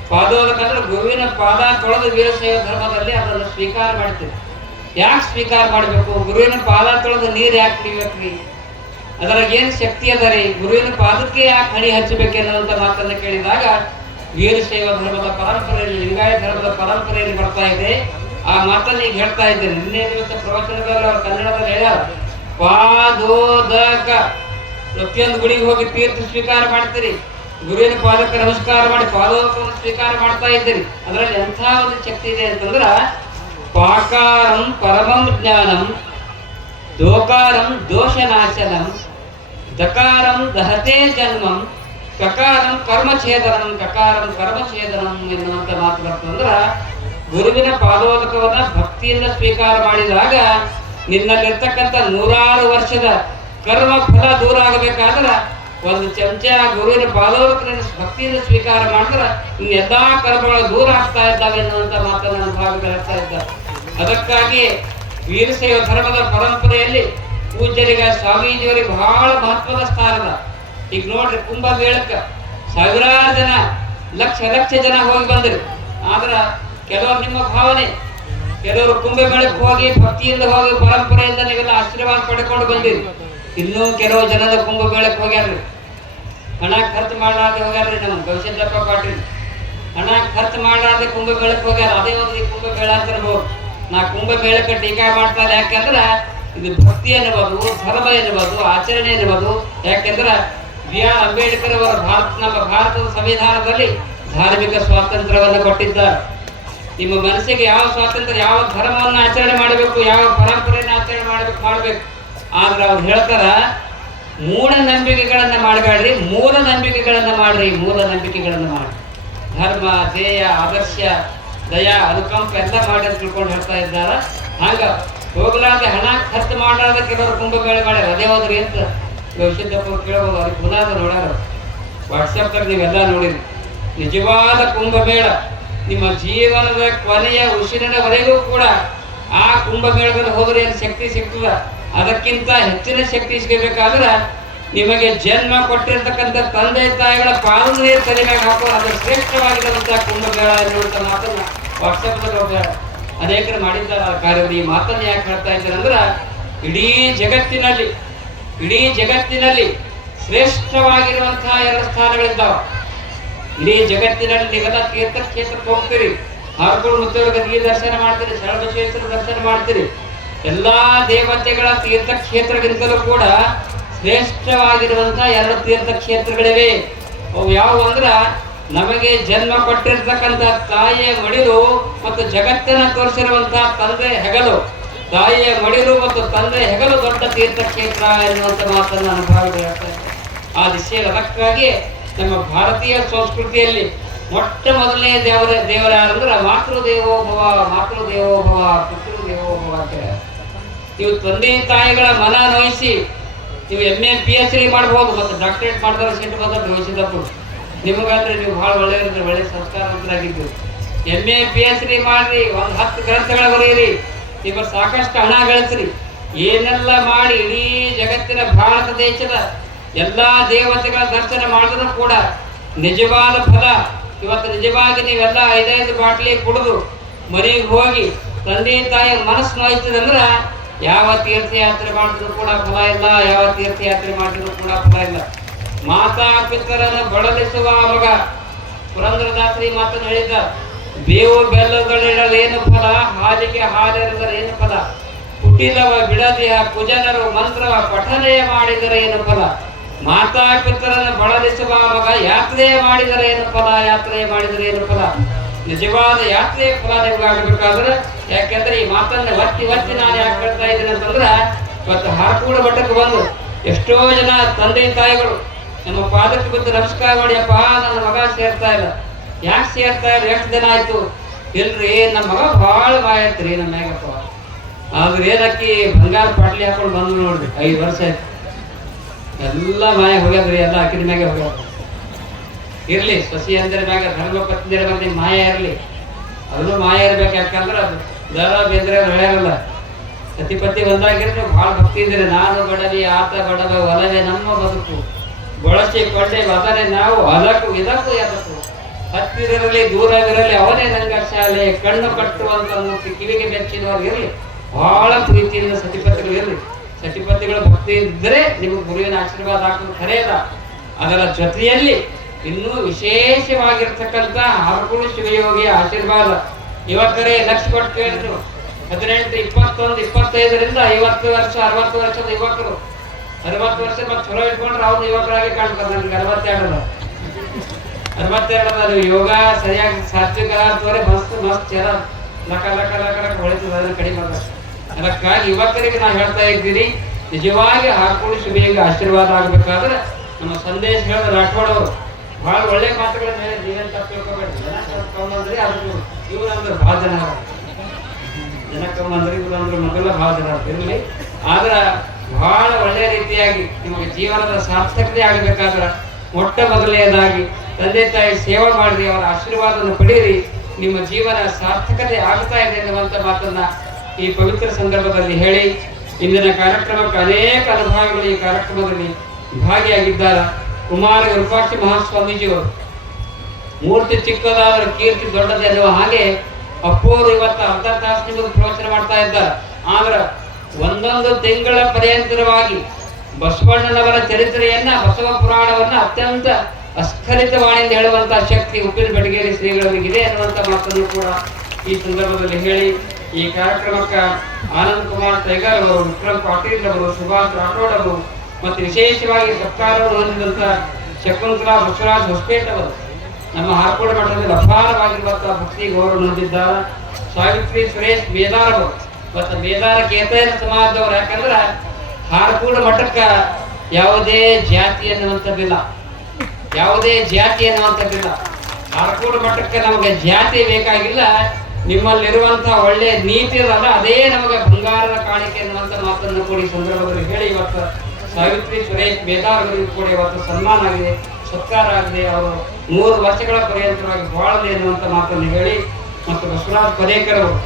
ಪಾದೋದಕ ಅಂದ್ರೆ ಗುರುವಿನ ಪಾದ ತೊಳೆದು ವೀರಶೈವ ಧರ್ಮದಲ್ಲಿ ಅದನ್ನು ಸ್ವೀಕಾರ ಮಾಡ್ತೀವಿ. ಯಾಕೆ ಸ್ವೀಕಾರ ಮಾಡಬೇಕು? ಗುರುವಿನ ಪಾದ ತೊಳೆದು ನೀರು ಯಾಕೆ ಕುಡಿಬೇಕ್ರಿ ಅದರಾಗ ಏನು ಶಕ್ತಿ ಅದ ರೀ ಗುರುವಿನ ಪಾದಕ್ಕೆ ಯಾಕೆ ಹಣಿ ಹಚ್ಚಬೇಕು ಅನ್ನೋಂಥ ಮಾತನ್ನು ಕೇಳಿದಾಗ ವೀರಶೈವ ಧರ್ಮದ ಪರಂಪರೆಯಲ್ಲಿ, ಲಿಂಗಾಯತ ಧರ್ಮದ ಪರಂಪರೆಯಲ್ಲಿ ಬರ್ತಾ ಇದೆ. ಆ ಮಾತನ್ನು ಈಗ ಹೇಳ್ತಾ ಇದ್ದೇನೆ. ನಿನ್ನೆ ದಿವಸ ಪ್ರವಚನದಲ್ಲಿ ಅವರು ಕನ್ನಡದಲ್ಲಿ ಹೇಳ್ಯಾರ, ಪಾದೋದಕ. ಪ್ರತಿಯೊಂದು ಗುಡಿಗೆ ಹೋಗಿ ತೀರ್ಥ ಸ್ವೀಕಾರ ಮಾಡ್ತೀರಿ. ಗುರುವಿನ ಪಾದಕ್ಕೆ ನಮಸ್ಕಾರ ಮಾಡಿ ಪಾದೋದಕವನ್ನು ಸ್ವೀಕಾರ ಮಾಡ್ತಾ ಇದ್ದೀರಿ. ಅದರಲ್ಲಿ ಎಂಥ ಒಂದು ಶಕ್ತಿ ಇದೆ ಅಂತಂದ್ರ ಪಾಕಾರಂ ಪರಮಂ ಜ್ಞಾನಂ, ದೋಕಾರಂ ದೋಷನಾಶನಂ, ದಕಾರಂ ದಹತೆ ಜನ್ಮಂ, ಕಕಾರಂ ಕರ್ಮಛೇದನಂ ಕಕಾರಂ ಕರ್ಮಛೇದನಂ ಎನ್ನುವಂತ ಮಾತು ಬರ್ತಂದ್ರೆ ಗುರುವಿನ ಪಾದೋದಕವನ್ನ ಭಕ್ತಿಯಿಂದ ಸ್ವೀಕಾರ ಮಾಡಿದಾಗ ನಿನ್ನಲ್ಲಿರ್ತಕ್ಕಂಥ ನೂರಾರು ವರ್ಷದ ಕರ್ಮ ಫಲ ದೂರ ಆಗಬೇಕಾದ್ರ ಒಂದು ಚಮಚ ಗುರುವಿನ ಪಾದೋದಕ ಭಕ್ತಿಯಿಂದ ಸ್ವೀಕಾರ ಮಾಡಿದ್ರೆ ಇನ್ನೆಲ್ಲಾ ಕರ್ಮಗಳು ದೂರ ಆಗ್ತಾ ಇದ್ದಾವೆ ಎನ್ನುವಂತ ಮಾತನ್ನು ಭಾಗದಲ್ಲಿ ಹೇಳ್ತಾ ಇದ್ದಾರೆ. ಅದಕ್ಕಾಗಿ ವೀರಶೈವ ಧರ್ಮದ ಪರಂಪರೆಯಲ್ಲಿ ಪೂಜ್ಯರಿಗೆ ಸ್ವಾಮೀಜಿಯವರಿಗೆ ಬಹಳ ಮಹತ್ವದ ಸ್ಥಾನದ ಈಗ ನೋಡ್ರಿ ಕುಂಭ ಮೇಳಕ್ಕ ಸಾವಿರಾರು ಜನ, ಲಕ್ಷ ಲಕ್ಷ ಜನ ಹೋಗಿ ಬಂದ್ರಿ. ಆದ್ರ ಕೆಲವರು ನಿಮ್ಮ ಭಾವನೆ, ಕೆಲವರು ಕುಂಭಮೇಳಕ್ಕೆ ಹೋಗಿ ಭಕ್ತಿಯಿಂದ ಹೋಗಿ ಪರಂಪರೆಯಿಂದ ನೀವೆಲ್ಲ ಆಶೀರ್ವಾದ ಪಡ್ಕೊಂಡು ಬಂದಿರಿ. ಇನ್ನೂ ಕೆಲವು ಜನದ ಕುಂಭಮೇಳಕ್ಕೆ ಹೋಗ್ಯಾರ್ರಿ. ಹಣ ಖರ್ಚು ಮಾಡಲಾರ್ದೆ ಹೋಗ್ಯಾರ್ರಿ ನಮ್ಮ ಗವಿಸಿದ್ದಪ್ಪ ಪಾಟೀಲ್ ಹಣ ಖರ್ಚು ಮಾಡಲಾರ್ದೆ ಕುಂಭಮೇಳಕ್ಕೆ ಹೋಗ್ಯಾರ, ಅದೇ ಒಂದು ಕುಂಭಮೇಳ ಕುಂಭ ಮೇಳ ಅಂತ ಇರ್ಬೋದು ನಾ ಕುಂಭ ಮೇಳಕ್ಕೆ ಟೀಕಾ ಮಾಡ್ತಾರೆ ಯಾಕಂದ್ರ ಇದು ಭಕ್ತಿ ಎನ್ನುವುದು, ಧರ್ಮ ಎನ್ನುವುದು, ಆಚರಣೆ ಎನ್ನುವುದು. ಯಾಕೆಂದ್ರೆ ಬಿ ಆರ್ ಅಂಬೇಡ್ಕರ್ ಅವರ ಭಾರತ, ನಮ್ಮ ಭಾರತದ ಸಂವಿಧಾನದಲ್ಲಿ ಧಾರ್ಮಿಕ ಸ್ವಾತಂತ್ರ್ಯವನ್ನು ಕೊಟ್ಟಿದ್ದಾರೆ. ನಿಮ್ಮ ಮನಸ್ಸಿಗೆ ಯಾವ ಸ್ವಾತಂತ್ರ್ಯ, ಯಾವ ಧರ್ಮವನ್ನು ಆಚರಣೆ ಮಾಡಬೇಕು, ಯಾವ ಪರಂಪರೆಯನ್ನು ಆಚರಣೆ ಮಾಡಬೇಕು ಮಾಡಬೇಕು. ಆದ್ರೆ ಅವ್ರು ಹೇಳ್ತಾರ ಮೂಢ ನಂಬಿಕೆಗಳನ್ನು ಮಾಡಬೇಡ್ರಿ ಮೂಲ ನಂಬಿಕೆಗಳನ್ನು ಮಾಡ್ರಿ ಮೂಲ ನಂಬಿಕೆಗಳನ್ನು ಮಾಡಿ ಧರ್ಮ, ಧ್ಯೇಯ, ಆದರ್ಶ ದಯ, ಅನುಕಂಪ ಎಲ್ಲ ಮಾಡಿ ಅಂತ ತಿಳ್ಕೊಂಡು ಹೇಳ್ತಾ ಇದ್ದಾರ. ಹಂಗ ಹೋಗ್ಲಾರ್ದ ಹಣ ಖರ್ಚು ಮಾಡಲಾರ್ದ ಕೆಲವರು ಕುಂಭಮೇಳ ಮಾಡ್ಯಾರ. ಅದೇ ಹೋದ್ರಿ ಅಂತ ಗವಿಸಿದ್ದಪ್ಪ ಕೇಳಬಹುದು. ಅವ್ರಿಗೆ ಪುನಃ ನೋಡ್ಯಾರ ವಾಟ್ಸಪ್ದಾಗ ನೀವೆಲ್ಲ ನೋಡಿರಿ. ನಿಜವಾದ ಕುಂಭಮೇಳ. ನಿಮ್ಮ ಜೀವನದ ಕೊನೆಯ ಉಸಿರಿನವರೆಗೂ ಕೂಡ ಆ ಕುಂಭಮೇಳದಲ್ಲಿ ಹೋದ್ರೆ ಏನು ಶಕ್ತಿ ಸಿಗ್ತದ? ಅದಕ್ಕಿಂತ ಹೆಚ್ಚಿನ ಶಕ್ತಿ ಸಿಗಬೇಕಾದ್ರೆ ನಿಮಗೆ ಜನ್ಮ ಕೊಟ್ಟಿರ್ತಕ್ಕಂಥ ತಂದೆ ತಾಯಿಗಳ ಪಾಲನೆ ನೀರು ತಲೆ ಮ್ಯಾಗ ಹಾಕೋ ಅದು ಶ್ರೇಷ್ಠವಾಗಿರುವಂತಹ ಕುಂಭಮೇಳ ಎನ್ನುವಂಥ ಮಾತನ್ನ ವಾಟ್ಸಪ್ನಲ್ಲಿ ಒಬ್ಬ ಅನೇಕರು ಮಾಡಿದ್ದಾರೆ ಆ ಈ ಮಾತನ್ನು ಯಾಕೆ ಹೇಳ್ತಾ ಇದ್ದಾರೆ ಅಂದ್ರೆ, ಇಡೀ ಜಗತ್ತಿನಲ್ಲಿ ಇಡೀ ಜಗತ್ತಿನಲ್ಲಿ ಶ್ರೇಷ್ಠವಾಗಿರುವಂತಹ ಎರಡು ಸ್ಥಾನಗಳಿದ್ದಾವೆ. ಇಡೀ ಜಗತ್ತಿನಲ್ಲಿ ನಿಗದ ತೀರ್ಥ ಕ್ಷೇತ್ರಕ್ಕೆ ಹೋಗ್ತೀರಿ. ಹಾರ್ಕೋಡ್ ಮುತ್ತೂರು ದರ್ಶನ ಮಾಡ್ತೀರಿ ಶರಣ ದರ್ಶನ ಮಾಡ್ತೀರಿ. ಎಲ್ಲಾ ದೇವತೆಗಳ ತೀರ್ಥ ಕ್ಷೇತ್ರಗಿಂತಲೂ ಕೂಡ ಶ್ರೇಷ್ಠವಾಗಿರುವಂತಹ ಎರಡು ತೀರ್ಥ ಕ್ಷೇತ್ರಗಳಿವೆ ಅವು ಯಾವುವು ಅಂದ್ರ, ನಮಗೆ ಜನ್ಮ ಕೊಟ್ಟಿರ್ತಕ್ಕಂಥ ತಾಯಿಯ ಮಡಿಲು ಮತ್ತು ಜಗತ್ತನ್ನ ತೋರಿಸಿರುವಂತಹ ತಂದೆ ಹೆಗಲು ತಾಯಿಯ ಮಡಿಲು ಮತ್ತು ತಂದೆ ಹೆಗಲು ದೊಡ್ಡ ತೀರ್ಥಕ್ಷೇತ್ರ ಎನ್ನುವಂಥ ಮಾತನ್ನು ಅನುಭವ. ಆ ದಿಶೆಯಲ್ಲಿ ಅದಕ್ಕಾಗಿ ನಮ್ಮ ಭಾರತೀಯ ಸಂಸ್ಕೃತಿಯಲ್ಲಿ ಮೊಟ್ಟ ಮೊದಲನೇ ದೇವರ ದೇವರ ಅಂದ್ರೆ ಮಾತೃ ದೇವೋಭವ ಮಾತೃ ದೇವೋಭವ ಪಿತೃ ದೇವೋಭವ ಅಂತ. ನೀವು ತಂದೆ ತಾಯಿಗಳ ಮನ ನೋಯಿಸಿ ನೀವು M A P H D ಮಾಡ್ಬೋದು, ಮತ್ತು ಡಾಕ್ಟರೇಟ್ ಮಾಡಿದ್ರೆ ಸೀಟ್ ಬಂದ್ರೆ ಘೋಷಿತಪ್ಪು ನಿಮಗಂದ್ರೆ ನೀವು ಭಾಳ ಒಳ್ಳೆಯವ್ರಿದ್ರೆ ಒಳ್ಳೆ ಸಂಸ್ಕಾರವಂತರಾಗಿದ್ದು M A P H D ಮಾಡಿರಿ, ಒಂದು ಹತ್ತು ಗ್ರಂಥಗಳ ಬರೆಯಿರಿ ಇವರು ಸಾಕಷ್ಟು ಹಣ ಗಳಿಸ್ರಿ. ಏನೆಲ್ಲ ಮಾಡಿ ಇಡೀ ಜಗತ್ತಿನ ಭಾರತ ದೇಶದ ಎಲ್ಲ ದೇವತೆಗಳ ದರ್ಶನ ಮಾಡಿದ್ರು ಕೂಡ ನಿಜವಾದ ಫಲ. ಇವತ್ತು ನಿಜವಾಗಿ ನೀವೆಲ್ಲ ಐದೈದು ಬಾಟ್ಲಿ ಕುಡಿದು ಮನೆಗೆ ಹೋಗಿ ತಂದೆ ತಾಯಿ ಮನಸ್ಸು ನೋಯ್ತದಂದ್ರೆ ಯಾವ ತೀರ್ಥಯಾತ್ರೆ ಮಾಡಿದ್ರು ಕೂಡ ಫಲ ಇಲ್ಲ, ಯಾವ ತೀರ್ಥಯಾತ್ರೆ ಮಾಡಿದ್ರು ಕೂಡ ಫಲ ಇಲ್ಲ. ಮಾತಾ ಪಿತರನ್ನು ಬಳಲಿಸುವ ಮಗ ಪುರಂದ್ರದಾಸರಿ ಮಾತನ್ನು ಹೇಳಿದ್ದ, ಬೇವು ಬೆಲ್ಲಗಳಿಡಲೇನು ಫಲ, ಹಾಲಿಗೆ ಹಾಲಿರಿದರೆ ಏನು ಫಲ? ಕುಟಿಲವ ಬಿಡದಿಯ ಕುಜನರು ಮಂತ್ರವ ಪಠನೆಯ ಮಾಡಿದರೆ ಏನು ಫಲ? ಮಾತಾ ಪಿತರನ್ನು ಬಳಲಿಸುವ ಮಗ ಯಾತ್ರೆ ಮಾಡಿದರೆ ಏನು ಫಲ, ಯಾತ್ರೆ ಮಾಡಿದರೆ ಏನು ಫಲ? ನಿಜವಾದ ಯಾತ್ರೆಯ ಫಲ ನಿಮ್ಗಾಗಬೇಕಾದ್ರೆ ಯಾಕೆಂದ್ರೆ ಈ ಮಾತನ್ನ ಒತ್ತಿ ಒತ್ತಿ ನಾನು ಯಾಕೆ ಹೇಳ್ತಾ ಇದ್ದೀನಿ ಅಂತಂದ್ರೆ, ಇವತ್ತು ಹಾರಕೂಡ ಮಠಕ್ಕೆ ಬಂದು ಎಷ್ಟೋ ಜನ ತಂದೆ ತಾಯಿಗಳು ನಮ್ಮ ಪಾದಕ್ಕೆ ಬಿದ್ದು ನಮಸ್ಕಾರ ಮಾಡಿ, ಅಪ್ಪ, ನನ್ನ ಮಗ ಸೇರ್ತಾ ಇಲ್ಲ. ಯಾಕೆ ಸೇರ್ತಾ ಇಲ್ಲ? ಎಷ್ಟು ದಿನ ಆಯ್ತು? ಇಲ್ರಿ, ನಮ್ಮ ಮಗ ಭಾಳ ಮಾಯತ್ರಿ, ನಮ್ಮ ಮ್ಯಾಗಪ್ಪ. ಆದ್ರೆ ಏನಕ್ಕಿ, ಬಂಗಾರ ಪಾಟ್ಲಿ ಹಾಕೊಂಡು ಬಂದು ನೋಡ್ರಿ, ಐದು ವರ್ಷ ಆಯ್ತು. ಎಲ್ಲ ಮಾಯ ಹೋಗ್ಯಾದ್ರಿ, ಎಲ್ಲ ಅಕ್ಕಿನ ಮ್ಯಾಗೆ ಹೋಗ್ಯದ ಇರ್ಲಿ, ಸಸಿ ಅಂದ್ರ ಮ್ಯಾಗ, ಧರ್ಮ ಪತ್ನಿಯರ ಬಂದು ಮಾಯ ಇರಲಿ. ಅದನ್ನು ಮಾಯ ಇರ್ಬೇಕು, ಯಾಕಂದ್ರೆ ಅದು ದರ ಬೇಂದ್ರೆ ಹೇಳ್ಯಾರಲ್ಲ ಸತಿಪತಿ ಒಂದಾಗಿರ್ಬೇಕು ಬಹಳ ಭಕ್ತಿ ಇದ್ರೆ ನಾನು ಬಡವಿ, ಆತ ಬಡವ, ಒಲವೇ, ನಮ್ಮ ಬದುಕು. ಬಳಸಿಕೊಂಡೆ ಬದನೆ ನಾವು, ಅದಕ್ಕೂ ಇದಕ್ಕೂ ಎದಕ್ಕೂ ಹತ್ತಿರಲಿ, ದೂರವಿರಲಿ, ಅವನೇ ನಂಗ ಶಾಲೆ, ಕಣ್ಣು ಕಟ್ಟುವಂತ ಕಿವಿಗೆ ಬೆಚ್ಚಿದವರು ಇರಲಿ. ಬಹಳ ಪ್ರೀತಿಯಿಂದ ಸತಿಪತಿಗಳು ಇರಲಿ. ಸತಿಪತಿಗಳು ಭಕ್ತಿ ಇದ್ದರೆ ನಿಮಗೆ ಗುರುವಿನ ಆಶೀರ್ವಾದ ಹಾಕೋದು ಕರೆಯದ ಅದರ ಜೊತೆಯಲ್ಲಿ ಇನ್ನೂ ವಿಶೇಷವಾಗಿರ್ತಕ್ಕಂಥ ಹರಕುಳು ಶಿವಯೋಗಿಯ ಆಶೀರ್ವಾದ. ಯುವಕರೇ ಲಕ್ಷ ಕೊಟ್ಟು ಕೇಳಿದ್ರು. ಹದಿನೆಂಟು, ಇಪ್ಪತ್ತೊಂದು, ಇಪ್ಪತ್ತೈದರಿಂದ ಐವತ್ತು ವರ್ಷ, ಅರವತ್ತು ವರ್ಷದ ಯುವಕರು. ಅರವತ್ತು ವರ್ಷ ಮತ್ತೆ ಚಲೋ ಇಟ್ಕೊಂಡ್ರೆ ಅವ್ರು ಯುವಕರಾಗಿ ಕಾಣ್ತಾರೆ ನನಗೆ ಅರವತ್ತೆರಡರ ಅರವತ್ತೆರಡರ ಯೋಗ ಸರಿಯಾಗಿ ಸಾತ್ವಿಕ ಅಂತವರೆ ಮಸ್ತ್ ಮಸ್ತ್ ಚೆನ್ನ ಲಕ ಲಕ ಲಕ ಲಕ ಅದನ್ನ ಕಡಿಮೆ ಅದ ಅದಕ್ಕಾಗಿ ಯುವಕರಿಗೆ ನಾವು ಹೇಳ್ತಾ ಇದ್ದೀನಿ, ನಿಜವಾಗಿ ಹಾಕೊಂಡು ಶಿಬಿಗೆ ಆಶೀರ್ವಾದ ಆಗ್ಬೇಕಾದ್ರೆ ನಮ್ಮ ಸಂದೇಶ ಹೇಳಿದ ಬಹಳ ಒಳ್ಳೆ ಮಾತುಗಳನ್ನ ಹೇಳಿ ನೀವೇನ್ ತಪ್ಪು ತಿಳ್ಕೊಬೇಡಿ ಜನ ಕರ್ಕೊಂಬಂದ್ರಿ ಅದಕ್ಕೆ ಇವ್ರು ಅಂದ್ರೆ ಭಾಳ ಜನ ಅದಾರ. ಅಂದ್ರೆ ಮೊದಲ ಭಾಳ ಜನ ಇರಲಿ ಆದ್ರೆ ಬಹಳ ಒಳ್ಳೆ ರೀತಿಯಾಗಿ ನಿಮಗೆ ಜೀವನದ ಸಾರ್ಥಕತೆ ಆಗಬೇಕಾದ್ರೆ ಮೊಟ್ಟ ಮೊದಲನೆಯದಾಗಿ ತಂದೆ ತಾಯಿ ಸೇವೆ ಮಾಡಿರಿ, ಅವರ ಆಶೀರ್ವಾದವನ್ನು ಪಡೆಯಿರಿ. ನಿಮ್ಮ ಜೀವನ ಸಾರ್ಥಕತೆ ಆಗ್ತಾ ಇದೆ ಎನ್ನುವಂಥ ಮಾತನ್ನ ಈ ಪವಿತ್ರ ಸಂದರ್ಭದಲ್ಲಿ ಹೇಳಿ, ಇಂದಿನ ಕಾರ್ಯಕ್ರಮಕ್ಕೆ ಅನೇಕ ಅನುಭವಿಗಳು ಈ ಕಾರ್ಯಕ್ರಮದಲ್ಲಿ ಭಾಗಿಯಾಗಿದ್ದಾರೆ. ಕುಮಾರ ವಿರೂಪಾಕ್ಷ ಮಹಾಸ್ವಾಮೀಜಿಯವರು. ಮೂರ್ತಿ ಚಿಕ್ಕದಾದರೂ ಕೀರ್ತಿ ದೊಡ್ಡದೇ ಹಾಗೆ ಅಪ್ಪೋರು ಇವತ್ತು ಅರ್ಧ ತಾಸು ನಿಮಗೆ ಪ್ರವಚನ ಮಾಡ್ತಾ ಇದ್ದಾರೆ. ಆದ್ರೆ ಒಂದೊಂದು ತಿಂಗಳ ಪರ್ಯಂತರವಾಗಿ ಬಸವಣ್ಣನವರ ಚರಿತ್ರೆಯನ್ನ, ಬಸವ ಪುರಾಣವನ್ನ ಅತ್ಯಂತ ಅಸ್ಖಲಿತವಾಣಿಯಿಂದ ಹೇಳುವಂತ ಶಕ್ತಿ ಉಪ್ಪಿನ ಬೆಡಗೇರಿ ಶ್ರೀಗಳವರಿಗಿದೆ ಅನ್ನುವಂಥ ಮಾತನ್ನು ಕೂಡ ಈ ಸಂದರ್ಭದಲ್ಲಿ ಹೇಳಿ ಈ ಕಾರ್ಯಕ್ರಮಕ್ಕೆ ಆನಂದ್ ಕುಮಾರ್ ಟೈಗರ್ ಅವರು, ವಿಕ್ರಮ್ ಪಾಟೀಲ್ ಅವರು, ಸುಭಾಷ್ ರಾಠೋಡ್ ಅವರು ಮತ್ತು ವಿಶೇಷವಾಗಿ ಸರ್ಕಾರವರು ಹೊಂದಿದಂಥ ಶಕುಂತಲಾ ಬಸವರಾಜ್ ಹೊಸಪೇಟ್ ನಮ್ಮ ಹಾರ್ಕೋಡ ಮಠದಲ್ಲಿ ಅಪಾರವಾಗಿರುವಂಥ ಭಕ್ತಿ ಗೌರವ ಹೊಂದಿದ್ದಾರೆ ಸಾವಿತ್ರಿ ಸುರೇಶ್ ಬೇದಾರ್ ಅವರು. ಮತ್ತು ಬೇದಾರ ಕೇತನ ಸಮಾಜದವರು, ಯಾಕಂದ್ರೆ ಹಾರ್ಕೋಡ ಮಠಕ್ಕ ಯಾವುದೇ ಜಾತಿ ಅನ್ನುವಂಥದ್ದಿಲ್ಲ ಯಾವುದೇ ಜಾತಿ ಅನ್ನುವಂಥದ್ದಿಲ್ಲ ಹಾರ್ಕೋಡ ಮಠಕ್ಕೆ ನಮಗೆ ಜಾತಿ ಬೇಕಾಗಿಲ್ಲ ನಿಮ್ಮಲ್ಲಿರುವಂತಹ ಒಳ್ಳೆಯ ನೀತಿ ಅದೇ ನಮಗೆ ಬಂಗಾರದ ಕಾಣಿಕೆ ಅನ್ನುವಂಥ ಮಾತನ್ನು ಕೂಡಿ ಸಂದರ್ಭದಲ್ಲಿ ಹೇಳಿ ಇವತ್ತು ಸಾವಿತ್ರಿ ಸುರೇಶ್ ಮೇಧಾ ಅವರಿಗೂ ಕೂಡ ಇವತ್ತು ಸನ್ಮಾನ ಆಗಿದೆ, ಸತ್ಕಾರ ಆಗಿದೆ. ಅವರು ಮೂರು ವರ್ಷಗಳ ಪರ್ಯಂತರವಾಗಿ ಬಾಳಲಿ ಎನ್ನುವಂಥ ಮಾತನ್ನು ಹೇಳಿ ಮತ್ತು ಬಸವರಾಜ್ ಪದೇಕರ್ ಅವರು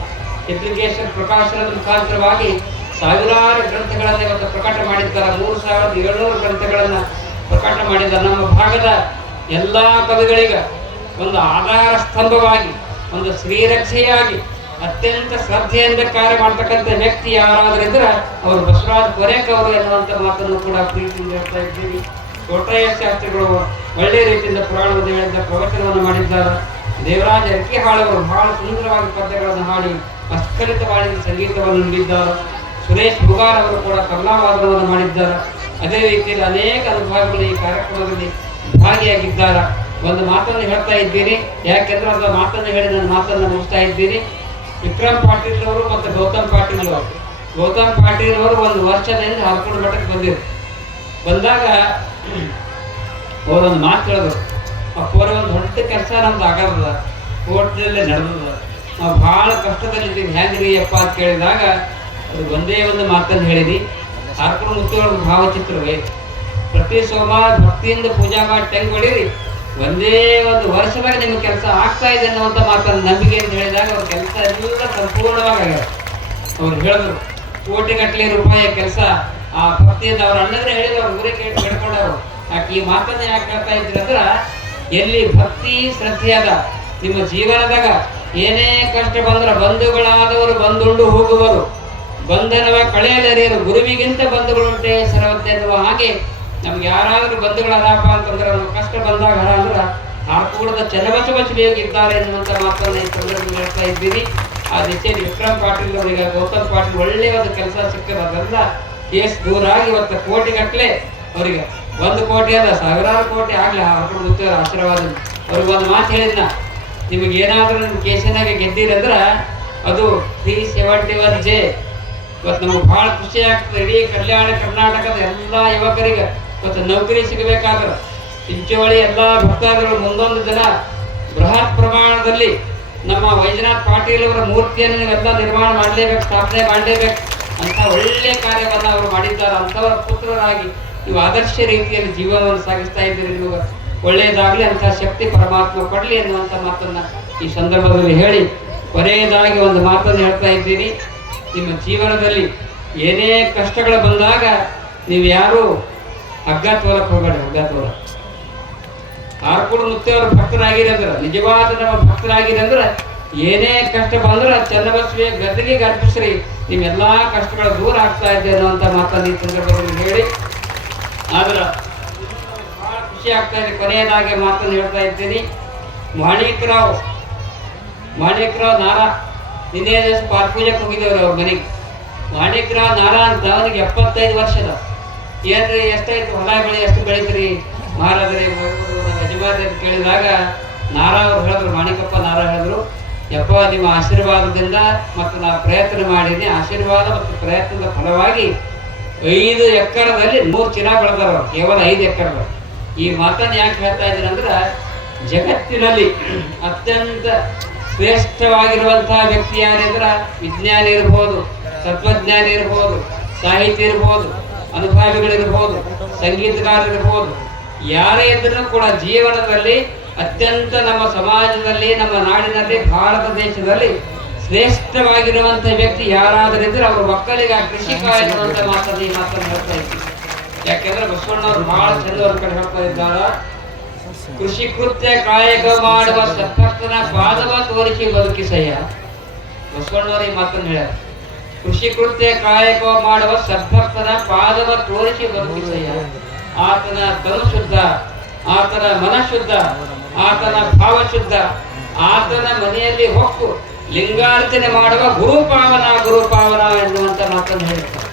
ಎಪ್ಲಿಕೇಶನ್ ಪ್ರಕಾಶನದ ಮುಖಾಂತರವಾಗಿ ಸಾವಿರಾರು ಗ್ರಂಥಗಳನ್ನು ಇವತ್ತು ಪ್ರಕಟ ಮಾಡಿದ್ದಾರೆ. ಮೂರು ಸಾವಿರದ ಏಳ್ನೂರು ಗ್ರಂಥಗಳನ್ನು ಪ್ರಕಟ ಮಾಡಿದ್ದಾರೆ. ನಮ್ಮ ಭಾಗದ ಎಲ್ಲ ಕವಿಗಳಿಗ ಒಂದು ಆಧಾರ ಸ್ತಂಭವಾಗಿ, ಒಂದು ಶ್ರೀರಕ್ಷೆಯಾಗಿ ಅತ್ಯಂತ ಶ್ರದ್ಧೆಯಿಂದ ಕಾರ್ಯ ಮಾಡ್ತಕ್ಕಂಥ ವ್ಯಕ್ತಿ ಯಾರಾದ್ರಿದ್ರೆ ಅವರು ಬಸವರಾಜ್ ಕೊರೇಕ್ ಅವರು ಎನ್ನುವಂಥ ಮಾತನ್ನು ಕೂಡ ಪ್ರೀತಿಯಿಂದ ಹೇಳ್ತಾ ಇದ್ದೀವಿ. ಕೋಟಯ್ಯ ಶಾಸ್ತ್ರಿಗಳು ಒಳ್ಳೆ ರೀತಿಯಿಂದ ಪುರಾಣ ಹೇಳಿದ ಪ್ರವಚನವನ್ನು ಮಾಡಿದ್ದಾರೆ. ದೇವರಾಜ ಅವರು ಬಹಳ ಸುಂದರವಾಗಿ ಪದ್ಯಗಳನ್ನು ಹಾಡಿ ಅಸ್ಖಲಿತವಾಗಿ ಸಂಗೀತವನ್ನು ನೀಡಿದ್ದಾರೆ. ಸುರೇಶ್ ಬುಗಾರ್ ಅವರು ಕೂಡ ಕಮಲಾವಾದನವನ್ನು ಮಾಡಿದ್ದಾರೆ. ಅದೇ ರೀತಿಯಲ್ಲಿ ಅನೇಕ ಅನುಭವಗಳು ಈ ಕಾರ್ಯಕ್ರಮದಲ್ಲಿ ಭಾಗಿಯಾಗಿದ್ದಾರೆ. ಒಂದು ಮಾತನ್ನು ಹೇಳ್ತಾ ಇದ್ದೀರಿ. ಯಾಕೆಂದ್ರೆ ಅದರ ಮಾತನ್ನು ಹೇಳಿ ನನ್ನ ಮಾತನ್ನು ಮುಗಿಸ್ತಾ ಇದ್ದೀನಿ ವಿಕ್ರಮ್ ಪಾಟೀಲ್ ಅವರು ಮತ್ತೆ ಗೌತಮ್ ಪಾಟೀಲ್ ಅವರು. ಗೌತಮ್ ಪಾಟೀಲ್ ಅವರು ಒಂದು ವರ್ಷದಿಂದ ಹರ್ಕೊಂಡು ಮಠಕ್ಕೆ ಬಂದಿದ್ರು. ಬಂದಾಗ ಅವರೊಂದು ಮಾತು ಹೇಳಿದ್ರು ಅಪ್ಪವರ ಒಂದು ದೊಡ್ಡ ಕೆಲಸ ನಮ್ದು ಆಗದ ಕೋರ್ಟ್ನಲ್ಲೇ ನಡೆದದ ನಾವು ಭಾಳ ಕಷ್ಟದಲ್ಲಿದ್ದೀವಿ. ಹೆಂಗ್ರಿ ಅಪ್ಪ ಅಂತ ಕೇಳಿದಾಗ ಅದು ಒಂದೇ ಒಂದು ಮಾತನ್ನು ಹೇಳಿದಿ, ಹಾರ್ಕೊಂಡು ಮುತ್ತಿಯವ್ರ ಭಾವಚಿತ್ರವೇ. ಪ್ರತಿ ಸೋಮವಾರ ಭಕ್ತಿಯಿಂದ ಪೂಜಾ ಮಾಡಿ ಟೆಂಗ್ ಹೊಡೀರಿ ಒಂದೇ ಒಂದು ವರ್ಷದಾಗ ನಿಮ್ಮ ಕೆಲಸ ಆಗ್ತಾ ಇದೆ ಅನ್ನುವಂಥ ಮಾತನ್ನು ನಂಬಿಕೆ ಅಂತ ಹೇಳಿದಾಗ ಅವ್ರ ಕೆಲಸ ಎಲ್ಲ ಸಂಪೂರ್ಣವಾಗಿ ಅವ್ರು ಹೇಳಿದ್ರು. ಕೋಟಿಗಟ್ಟಲೆ ರೂಪಾಯಿ ಕೆಲಸ. ಆ ಭಕ್ತಿಯಿಂದ ಅವ್ರ ಅಣ್ಣದ್ರೆ ಹೇಳಿದ್ರು, ಅವ್ರ ಗುರಿ ಕೇಳಿ ಕೇಳ್ಕೊಂಡವ್ರು. ಯಾಕೆ ಈ ಮಾತನ್ನ ಯಾಕೆ ಹೇಳ್ತಾ ಇದ್ರಿ ಅಂದ್ರ, ಎಲ್ಲಿ ಭಕ್ತಿ, ಶ್ರದ್ಧೆ ಅದ, ನಿಮ್ಮ ಜೀವನದಾಗ ಏನೇ ಕಷ್ಟ ಬಂದ್ರೆ ಬಂಧುಗಳಾದವರು ಬಂದುಂಡು ಹೋಗುವರು. ಬಂಧನವ ಕಳೆಯಲರಿಯರು ಗುರುವಿಗಿಂತ ಬಂಧುಗಳುಂಟೆ ಸರ್ವಜ್ಞ ಎನ್ನುವ ಹಾಗೆ ನಮ್ಗೆ ಯಾರಾದ್ರೂ ಅದಪ್ಪ ಅಂತಂದ್ರೆ ನಮ್ಗೆ ಕಷ್ಟ ಬಂದಾಗ ಹರ ಅಂದ್ರೆ ಆರ್ಕೂಡದ ಚನ್ನಬಸವಚಲಿಯಾಗಿ ಇದ್ದಾರೆ ಎನ್ನುವಂತ ಮಾತನ್ನ ಈ ಸಂದರ್ಭದಲ್ಲಿ ಹೇಳ್ತಾ ಇದ್ದೀನಿ ಆ ದಿಶೆಯಲ್ಲಿ ವಿಕ್ರಮ್ ಪಾಟೀಲ್ ಅವರಿಗೆ, ಗೌತಮ್ ಪಾಟೀಲ್ ಒಳ್ಳೆಯ ಒಂದು ಕೆಲಸ ಸಿಕ್ಕಿರೋದ್ರಿಂದ ಕೇಸ್ ದೂರ ಆಗಿ ಇವತ್ತು ಕೋಟಿಗಟ್ಟಲೆ ಅವರಿಗೆ ಒಂದು ಕೋಟಿ ಅಲ್ಲ, ಸಾವಿರಾರು ಕೋಟಿ ಆಗ್ಲಿ ಹಾಕೊಂಡು ಗೊತ್ತಿರೋ ಆಶೀರ್ವಾದ. ಅವ್ರಿಗೆ ಒಂದು ಮಾತು ಹೇಳಿದ್ನ, ನಿಮಗೆ ಏನಾದರೂ ನಿಮ್ಮ ಕೇಸಿನಾಗ ಗೆದ್ದಿರಂದ್ರೆ ಅದು ತ್ರೀ ಸೆವೆಂಟಿ ಒನ್ ಜೆ. ಇವತ್ತು ನಮ್ಗೆ ಭಾಳ ಖುಷಿ ಆಗ್ತದೆ, ಇಡೀ ಕಲ್ಯಾಣ ಕರ್ನಾಟಕದ ಎಲ್ಲ ಯುವಕರಿಗೆ. ಇವತ್ತು ನೌಕರಿ ಸಿಗಬೇಕಾದ್ರೆ. ಚಿಂಚೋಳಿ ಎಲ್ಲ ಭಕ್ತಾದಿಗಳು ಮುಂದೊಂದು ದಿನ ಬೃಹತ್ ಪ್ರಮಾಣದಲ್ಲಿ ನಮ್ಮ ವೈದ್ಯನಾಥ್ ಪಾಟೀಲ್ ಅವರ ಮೂರ್ತಿಯನ್ನು ನೀವೆಲ್ಲ ನಿರ್ಮಾಣ ಮಾಡಲೇಬೇಕು, ಸ್ಥಾಪನೆ ಮಾಡಲೇಬೇಕು ಅಂತ ಒಳ್ಳೆ ಕಾರ್ಯವನ್ನು ಅವರು ಮಾಡಿದ್ದಾರೆ. ಅಂಥವರ ಪುತ್ರರಾಗಿ ನೀವು ಆದರ್ಶ ರೀತಿಯಲ್ಲಿ ಜೀವನವನ್ನು ಸಾಗಿಸ್ತಾ ಇದ್ದೀರಿ. ನೀವು ಒಳ್ಳೆಯದಾಗಲಿ ಅಂತ ಶಕ್ತಿ ಪರಮಾತ್ಮ ಕೊಡಲಿ ಎನ್ನುವಂಥ ಮಾತನ್ನ ಈ ಸಂದರ್ಭದಲ್ಲಿ ಹೇಳಿ ಕೊನೆಯದಾಗಿ ಒಂದು ಮಾತನ್ನು ಹೇಳ್ತಾ ಇದ್ದೀನಿ. ನಿಮ್ಮ ಜೀವನದಲ್ಲಿ ಏನೇ ಕಷ್ಟಗಳು ಬಂದಾಗ ನೀವು ಯಾರು ಹಗ್ಗ ತೋರಕ್ಕೆ ಹೋಗಬೇಡಿ ಹಗ್ಗ ನೃತ್ಯವರ ಆರ್ಕೂಡು ಮುತ್ತೆಯವರು ಭಕ್ತರಾಗಿರಿ ಅಂದ್ರೆ, ನಿಜವಾದ ನಮ್ಮ ಭಕ್ತರಾಗಿರಿ ಅಂದ್ರೆ, ಏನೇ ಕಷ್ಟ ಬಂದ್ರೆ ಚನ್ನಬಸವಿಯ ಗದ್ದಿಗೆ ಅರ್ಪಿಸ್ರಿ ನಿಮ್ಮೆಲ್ಲಾ ಕಷ್ಟಗಳು ದೂರ ಆಗ್ತಾ ಇದೆ ಅನ್ನುವಂಥ ಮಾತನ್ನು ಈ ಸಂದರ್ಭದಲ್ಲಿ ಹೇಳಿ. ಆದ್ರೆ ಭಾಳ ಖುಷಿ ಆಗ್ತಾ ಇದೆ. ಕೊನೆಯದಾಗಿ ಮಾತನ್ನು ಹೇಳ್ತಾ ಇದ್ದೀನಿ. ಮಾಣಿಕರಾವ್ ಮಾಣಿಕರಾವ್ ನಾರಾ, ನಿನ್ನೆ ದಿವಸ ಪಾರ್ಪೂಜಕ್ಕೆ ಹೋಗಿದ್ದೇವ್ರಿ ಅವ್ರ ಮನೆಗೆ. ಮಾಣಿಕರಾವ್ ನಾರಾ ಅಂತ ಅವನಿಗೆ ಎಪ್ಪತ್ತೈದು ವರ್ಷದ. ಏನ್ರಿ ಎಷ್ಟಾಯ್ತು ಹೊಲ ಬೆಳೆ, ಎಷ್ಟು ಬೆಳಿತೀರಿ? ಮಹಾರಾಜರೇ ಯಜಮಾನ್ರಿ ಅಂತ ಕೇಳಿದಾಗ ನಾರ ಅವ್ರು ಹೇಳಿದ್ರು, ಮಾಣಿಕಪ್ಪ ನಾರ ಹೇಳಿದ್ರು, ಯಪ್ಪ, ನಿಮ್ಮ ಆಶೀರ್ವಾದದಿಂದ ಮತ್ತು ನಾ ಪ್ರಯತ್ನ ಮಾಡಿದ್ದೀನಿ ಆಶೀರ್ವಾದ ಮತ್ತು ಪ್ರಯತ್ನದ ಫಲವಾಗಿ ಐದು ಎಕರದಲ್ಲಿ ಮೂರು ಚಿನ್ನ ಬೆಳೆದಾರ ಕೇವಲ ಐದು ಎಕರೆ ಈ ಮಾತನ್ನು ಯಾಕೆ ಹೇಳ್ತಾ ಇದ್ದೀನಿ ಅಂದ್ರೆ, ಜಗತ್ತಿನಲ್ಲಿ ಅತ್ಯಂತ ಶ್ರೇಷ್ಠವಾಗಿರುವಂತಹ ವ್ಯಕ್ತಿ ಯಾರಿದ್ರ? ವಿಜ್ಞಾನಿ ಇರ್ಬೋದು, ತತ್ವಜ್ಞಾನಿ ಇರ್ಬೋದು, ಸಾಹಿತ್ಯ ಇರ್ಬೋದು ಅನುಭಾವಿಗಳಿರ್ಬೋದು ಸಂಗೀತಗಾರರಿರ್ಬೋದು ಯಾರೇ ಇದ್ರೂ ಕೂಡ ಜೀವನದಲ್ಲಿ ಅತ್ಯಂತ ನಮ್ಮ ಸಮಾಜದಲ್ಲಿ, ನಮ್ಮ ನಾಡಿನಲ್ಲಿ, ಭಾರತ ದೇಶದಲ್ಲಿ ಶ್ರೇಷ್ಠವಾಗಿರುವಂತಹ ವ್ಯಕ್ತಿ ಯಾರಾದರೂ ಇದ್ರೆ ಅವ್ರ ಮಕ್ಕಳಿಗೆ ಆ ಕೃಷಿ ಎನ್ನುವಂತ ಮಾತನ್ನು ಈ ಮಾತನ್ನು ಹೇಳ್ತಾ ಇದ್ದೀವಿ ಯಾಕೆಂದ್ರೆ ಬಸವಣ್ಣವ್ರು ಬಹಳ ಚೆಂದ ಅವ್ರ ಕಡೆ ಹೇಳ್ತಾ ಇದ್ದಾರ. ಕೃಷಿ ಕೃತ್ಯ ಕಾಯಕ ಮಾಡುವ ಸತ್ತನ ಪಾದವ ತೋರಿಸಿ ಬದುಕಿಸಯ್ಯ. ಬಸವಣ್ಣವರು ಈ ಮಾತನ್ನು ಹೇಳ್ಯಾರ. ಕೃಷಿ ಕೃತ್ಯ ಕಾಯಕ ಮಾಡುವ ಸದ್ಭಕ್ತನ ಪಾದವ ತೋರಿಸಿ ಬದುಕಿಸಯ್ಯ ಆತನ ತನು ಶುದ್ಧ ಆತನ ಮನ ಶುದ್ಧ ಆತನ ಭಾವ ಶುದ್ಧ ಆತನ ಮನೆಯಲ್ಲಿ ಹೊಕ್ಕು, ಲಿಂಗಾರ್ಚನೆ ಮಾಡುವ ಗುರು ಪಾವನ ಗುರು ಪಾವನ ಎನ್ನುವಂತ ಮಾತನ್ನು ಹೇಳ್ತಾರೆ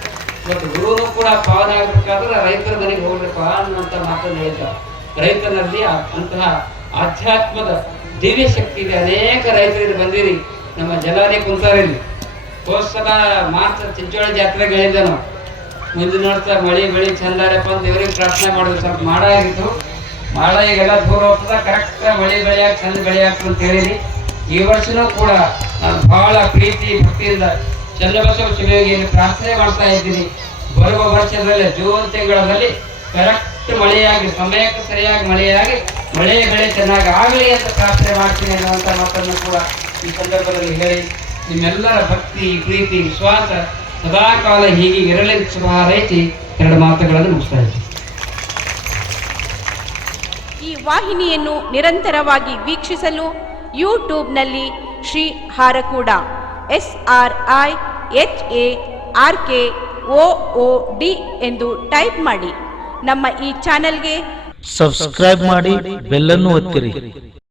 ಇವತ್ತು ಗುರುನು ಕೂಡ ಪಾವನ ಆಗಬೇಕಾದ್ರೆ ರೈತರ ಮನೆಗೆ ಹೋಗ್ಬೇಕು ಅನ್ನುವಂತ ಮಾತನ್ನು ಹೇಳ್ತಾರೆ ರೈತನಲ್ಲಿ ಅಂತಹ ಆಧ್ಯಾತ್ಮದ ದಿವ್ಯ ಶಕ್ತಿ ಇದೆ ಅನೇಕ ರೈತರಿಗೆ ಬಂದಿರಿ. ನಮ್ಮ ಜಲಾನೇ ಕುಂತಾರಿಲ್ಲಿ. ಹೋದ್ ಸಲ ಮಾರ್ಚ್ ಚಿಂಚೋಳಿ ಜಾತ್ರೆಗೆ ಹೇಳಿದ್ದೆ ನಾವು ಮುಂದಿನ ವರ್ಷ ಮಳಿ ಬೆಳಿ ಚಂದಾರಪ್ಪ ಅಂತ ದೇವ್ರಿಗೆ ಪ್ರಾರ್ಥನೆ ಮಾಡಿದ್ವಿ ಸ್ವಲ್ಪ ಮಾಡ ಆಗಿತ್ತು. ಮಾಡ ಈಗೆಲ್ಲ ದೂರ ಹೋಗ್ತದ. ಕರೆಕ್ಟ್ ಮಳಿ ಬೆಳೆಯಾಕ, ಚಂದ ಬೆಳೆಯಾಕ ಅಂತ ಹೇಳಿ ಈ ವರ್ಷನೂ ಕೂಡ ನಾನು ಬಹಳ ಪ್ರೀತಿ, ಭಕ್ತಿಯಿಂದ ಚನ್ನಬಸವ ಶಿವಯೋಗಿಯಲ್ಲಿ ಪ್ರಾರ್ಥನೆ ಮಾಡ್ತಾ ಇದ್ದೀನಿ. ಬರುವ ವರ್ಷದಲ್ಲಿ, ಜೂನ್ ತಿಂಗಳಲ್ಲಿ ಕರೆಕ್ಟ್ ಮಳೆಯಾಗಿ, ಸಮಯಕ್ಕೆ ಸರಿಯಾಗಿ ಮಳೆಯಾಗಿ, ಮಳೆ ಬೆಳೆ ಚೆನ್ನಾಗಿ ಆಗಲಿ ಅಂತ ಪ್ರಾರ್ಥನೆ ಮಾಡ್ತೀನಿ ಅನ್ನುವಂಥ ಮಾತನ್ನು ಕೂಡ ಈ ಸಂದರ್ಭದಲ್ಲಿ ಹೇಳಿ ನಿಮ್ಮೆಲ್ಲರ ಭಕ್ತಿ ಪ್ರೀತಿ ವಿಶ್ವಾಸ ಸದಾಕಾಲ ಹೀಗೆ ಇರಲಿ ಅಂತ ಎರಡು ಮಾತುಗಳನ್ನು ಮುಗಿಸ್ತಾ ಇದ್ದೀನಿ. ಈ ವಾಹಿನಿಯನ್ನು ನಿರಂತರವಾಗಿ ವೀಕ್ಷಿಸಲು ಯೂಟ್ಯೂಬ್ನಲ್ಲಿ Shri Harakuda S R I H A R K O O D ಎಂದು ಟೈಪ್ ಮಾಡಿ. ನಮ್ಮ ಈ ಚಾನೆಲ್ಗೆ ಸಬ್ಸ್ಕ್ರೈಬ್ ಮಾಡಿ ಬೆಲ್ಲನ್ನು ಒತ್ತಿರಿ.